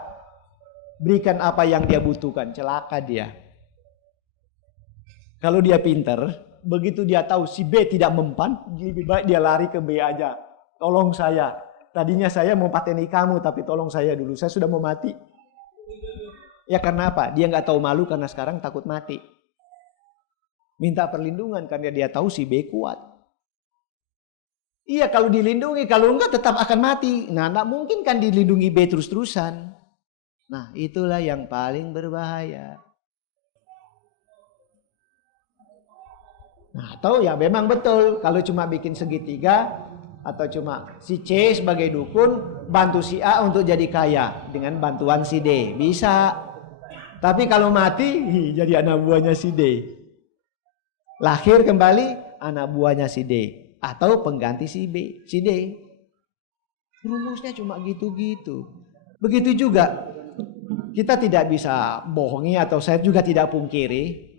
berikan apa yang dia butuhkan, celaka dia. Kalau dia pinter, begitu dia tahu si B tidak mempan, lebih baik dia lari ke B aja. Tolong saya. Tadinya saya mau pateni kamu, tapi tolong saya dulu. Saya sudah mau mati. Ya karena apa? Dia nggak tahu malu karena sekarang takut mati. Minta perlindungan karena dia tahu si B kuat. Iya kalau dilindungi, kalau enggak tetap akan mati. Nah, enggak mungkin kan dilindungi B terus-terusan. Nah, itulah yang paling berbahaya. Nah, atau ya memang betul kalau cuma bikin segitiga atau cuma si C sebagai dukun bantu si A untuk jadi kaya dengan bantuan si D. Bisa. Tapi kalau mati jadi anak buahnya si D. Lahir kembali anak buahnya si D atau pengganti si B, si D. Rumusnya cuma gitu-gitu. Begitu juga kita tidak bisa bohongi atau saya juga tidak pungkiri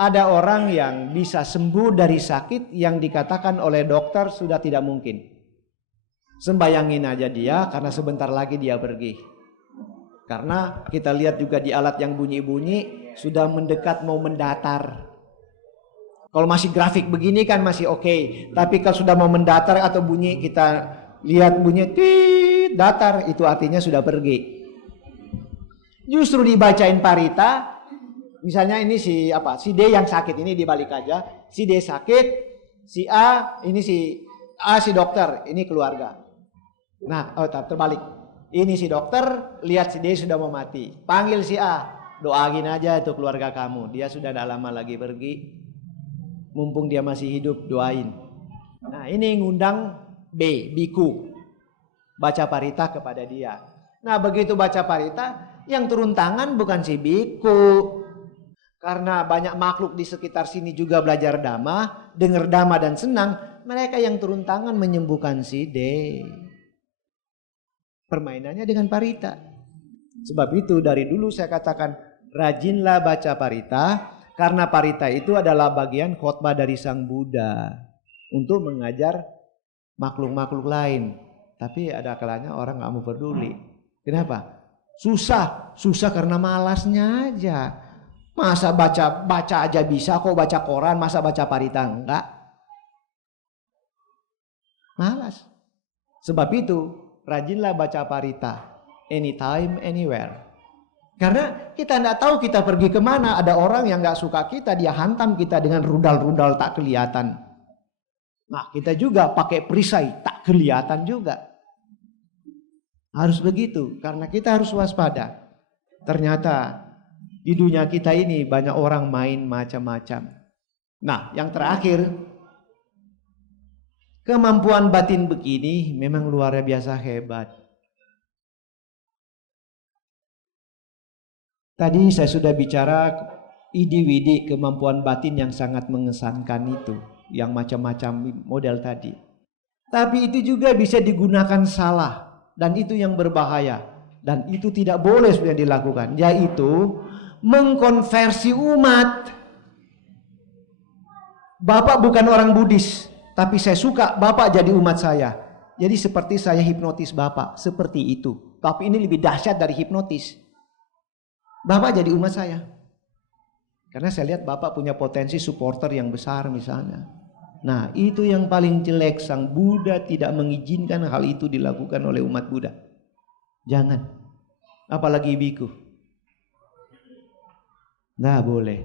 ada orang yang bisa sembuh dari sakit yang dikatakan oleh dokter sudah tidak mungkin. Sembayangin aja dia karena sebentar lagi dia pergi. Karena kita lihat juga di alat yang bunyi-bunyi sudah mendekat mau mendatar. Kalau masih grafik begini kan masih oke. Tapi kalau sudah mau mendatar atau bunyi kita lihat bunyi tit datar itu artinya sudah pergi. Justru dibacain parita, misalnya ini si D yang sakit ini dibalik aja. Si D sakit, si A ini si dokter, ini keluarga. Nah, terbalik. Ini si dokter lihat si D sudah mau mati. Panggil si A, doain aja itu keluarga kamu. Dia sudah tidak lama lagi pergi. Mumpung dia masih hidup, doain. Nah, ini ngundang B, biku. Baca parita kepada dia. Nah, begitu baca parita, yang turun tangan bukan si biku. Karena banyak makhluk di sekitar sini juga belajar dhamma, dengar dhamma dan senang, mereka yang turun tangan menyembuhkan si D. Permainannya dengan parita. Sebab itu dari dulu saya katakan, rajinlah baca parita. Karena parita itu adalah bagian khotbah dari Sang Buddha untuk mengajar makhluk-makhluk lain. Tapi ada kalanya orang nggak mau peduli. Kenapa? Susah karena malasnya aja. Masa baca aja bisa kok baca koran, masa baca parita enggak? Malas. Sebab itu rajinlah baca parita anytime, anywhere. Karena kita tidak tahu kita pergi kemana. Ada orang yang nggak suka kita, dia hantam kita dengan rudal-rudal tak kelihatan. Nah, kita juga pakai perisai tak kelihatan juga. Harus begitu, karena kita harus waspada. Ternyata di dunia kita ini banyak orang main macam-macam. Nah, yang terakhir, kemampuan batin begini memang luar biasa hebat. Tadi saya sudah bicara ide-ide kemampuan batin yang sangat mengesankan itu, yang macam-macam model tadi. Tapi itu juga bisa digunakan salah dan itu yang berbahaya dan itu tidak boleh sebenarnya dilakukan, yaitu mengkonversi umat. Bapak bukan orang Buddhis, tapi saya suka Bapak jadi umat saya. Jadi seperti saya hipnotis Bapak, seperti itu. Tapi ini lebih dahsyat dari hipnotis. Bapak jadi umat saya. Karena saya lihat Bapak punya potensi supporter yang besar misalnya. Nah, itu yang paling jelek. Sang Buddha tidak mengizinkan hal itu dilakukan oleh umat Buddha. Jangan. Apalagi biku. Nggak boleh.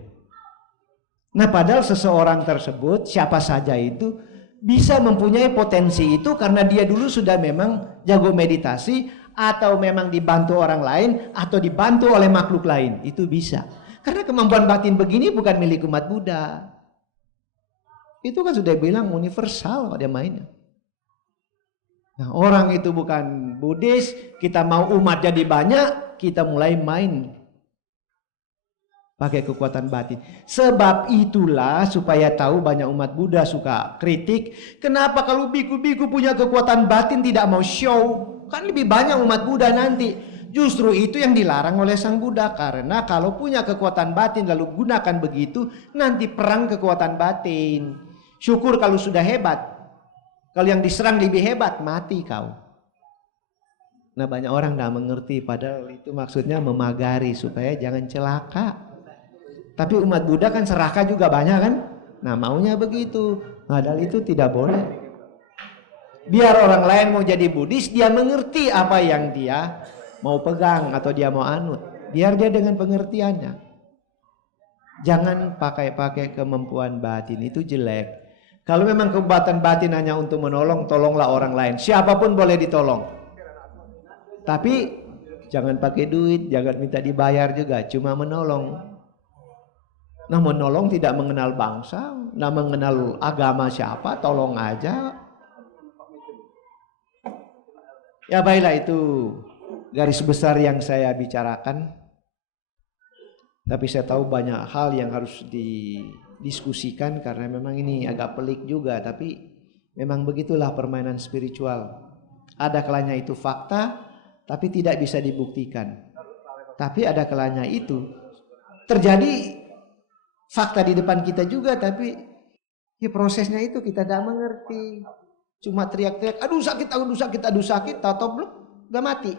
Nah, padahal seseorang tersebut, siapa saja itu, bisa mempunyai potensi itu karena dia dulu sudah memang jago meditasi, atau memang dibantu orang lain, atau dibantu oleh makhluk lain. Itu bisa. Karena kemampuan batin begini bukan milik umat Buddha. Itu kan sudah bilang universal kalau dia mainnya. Nah, orang itu bukan Buddhis, kita mau umat jadi banyak, kita mulai main pakai kekuatan batin. Sebab itulah supaya tahu banyak umat Buddha suka kritik, kenapa kalau biku-biku punya kekuatan batin tidak mau show? Kan lebih banyak umat Buddha nanti. Justru itu yang dilarang oleh Sang Buddha, karena kalau punya kekuatan batin lalu gunakan begitu, nanti perang kekuatan batin. Syukur kalau sudah hebat. Kalau yang diserang lebih hebat, mati kau. Nah, banyak orang tidak mengerti, padahal itu maksudnya memagari supaya jangan celaka. Tapi umat Buddha kan serakah juga banyak kan. Nah, maunya begitu. Padahal itu tidak boleh. Biar orang lain mau jadi Buddhis, dia mengerti apa yang dia mau pegang atau dia mau anut. Biar dia dengan pengertiannya. Jangan pakai kemampuan batin, itu jelek. Kalau memang kekuatan batin hanya untuk menolong, tolonglah orang lain. Siapapun boleh ditolong. Tapi jangan pakai duit, jangan minta dibayar juga, cuma menolong. Nah, menolong tidak mengenal bangsa, tidak mengenal agama siapa, tolong aja. Ya baiklah, itu garis besar yang saya bicarakan. Tapi saya tahu banyak hal yang harus didiskusikan karena memang ini agak pelik juga, tapi memang begitulah permainan spiritual. Ada kalanya itu fakta, tapi tidak bisa dibuktikan. Tapi ada kalanya itu terjadi fakta di depan kita juga, tapi ya prosesnya itu kita tidak mengerti. Cuma teriak-teriak, aduh sakit, aduh sakit, aduh sakit, tahu-tahu belum, udah mati.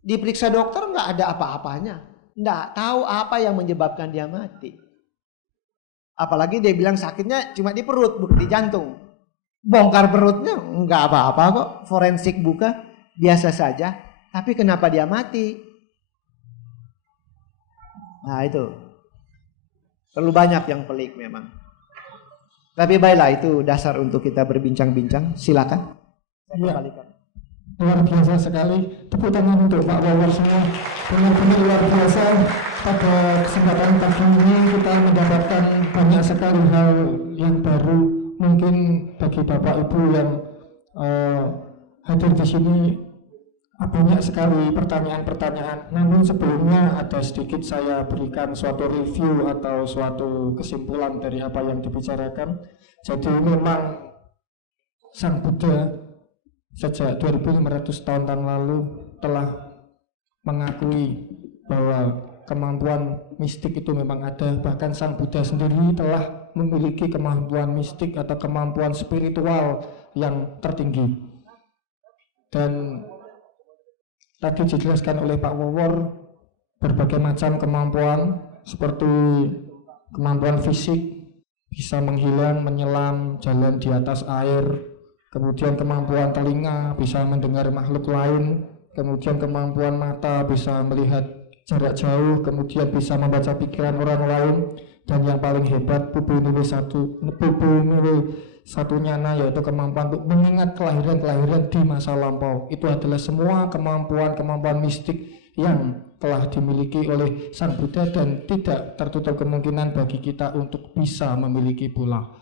Diperiksa dokter nggak ada apa-apanya. Nggak tahu apa yang menyebabkan dia mati. Apalagi dia bilang sakitnya cuma di perut, bukan di jantung. Bongkar perutnya nggak apa-apa kok, forensik buka, biasa saja. Tapi kenapa dia mati? Nah itu, perlu banyak yang pelik memang. Tapi baiklah, itu dasar untuk kita berbincang-bincang. Silakan. Saya kembalikan. Luar biasa sekali. Tepuk tangan untuk Pak Wawor semua. Benar-benar luar biasa. Pada kesempatan pagi ini kita mendapatkan banyak sekali hal yang baru. Mungkin bagi Bapak Ibu yang hadir di sini banyak sekali pertanyaan-pertanyaan. Namun sebelumnya ada sedikit saya berikan suatu review atau suatu kesimpulan dari apa yang dibicarakan. Jadi memang Sang Buddha sejak 2500 tahun lalu telah mengakui bahwa kemampuan mistik itu memang ada. Bahkan Sang Buddha sendiri telah memiliki kemampuan mistik atau kemampuan spiritual yang tertinggi. Dan tadi dijelaskan oleh Pak Wawor berbagai macam kemampuan, seperti kemampuan fisik, bisa menghilang, menyelam, jalan di atas air. Kemudian kemampuan telinga, bisa mendengar makhluk lain. Kemudian kemampuan mata, bisa melihat jarak jauh. Kemudian bisa membaca pikiran orang lain. Dan yang paling hebat, pupu niwe satu nyana, yaitu kemampuan untuk mengingat kelahiran-kelahiran di masa lampau. Itu adalah semua kemampuan mistik yang telah dimiliki oleh Sang Buddha dan tidak tertutup kemungkinan bagi kita untuk bisa memiliki pula.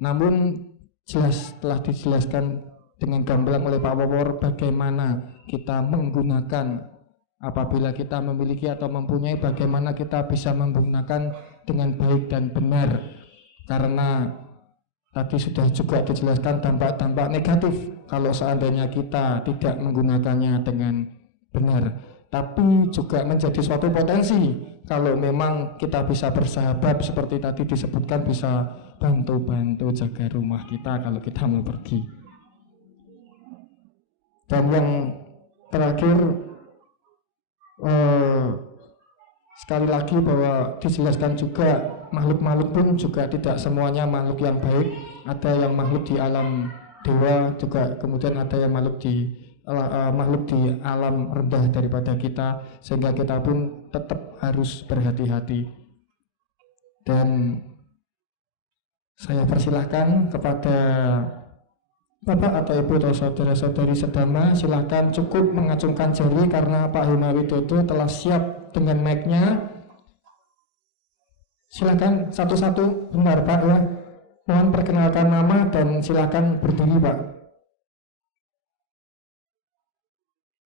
Namun jelas telah dijelaskan dengan gamblang oleh Pak Wawor bagaimana kita menggunakan apabila kita memiliki atau mempunyai, bagaimana kita bisa menggunakan dengan baik dan benar. Karena tadi sudah juga dijelaskan dampak-dampak negatif kalau seandainya kita tidak menggunakannya dengan benar. Tapi juga menjadi suatu potensi kalau memang kita bisa bersahabat, seperti tadi disebutkan, bisa bantu-bantu jaga rumah kita kalau kita mau pergi. Dan yang terakhir, sekali lagi bahwa dijelaskan juga makhluk-makhluk pun juga tidak semuanya makhluk yang baik. Ada yang makhluk di alam dewa juga, kemudian ada yang makhluk di alam rendah daripada kita, sehingga kita pun tetap harus berhati-hati. Dan saya persilahkan kepada Bapak atau Ibu atau saudara-saudari sedama, silahkan cukup mengacungkan jari karena Pak Hima Widodo telah siap dengan mic-nya. Silahkan satu-satu, benar Pak ya. Mohon perkenalkan nama dan silahkan berdiri Pak.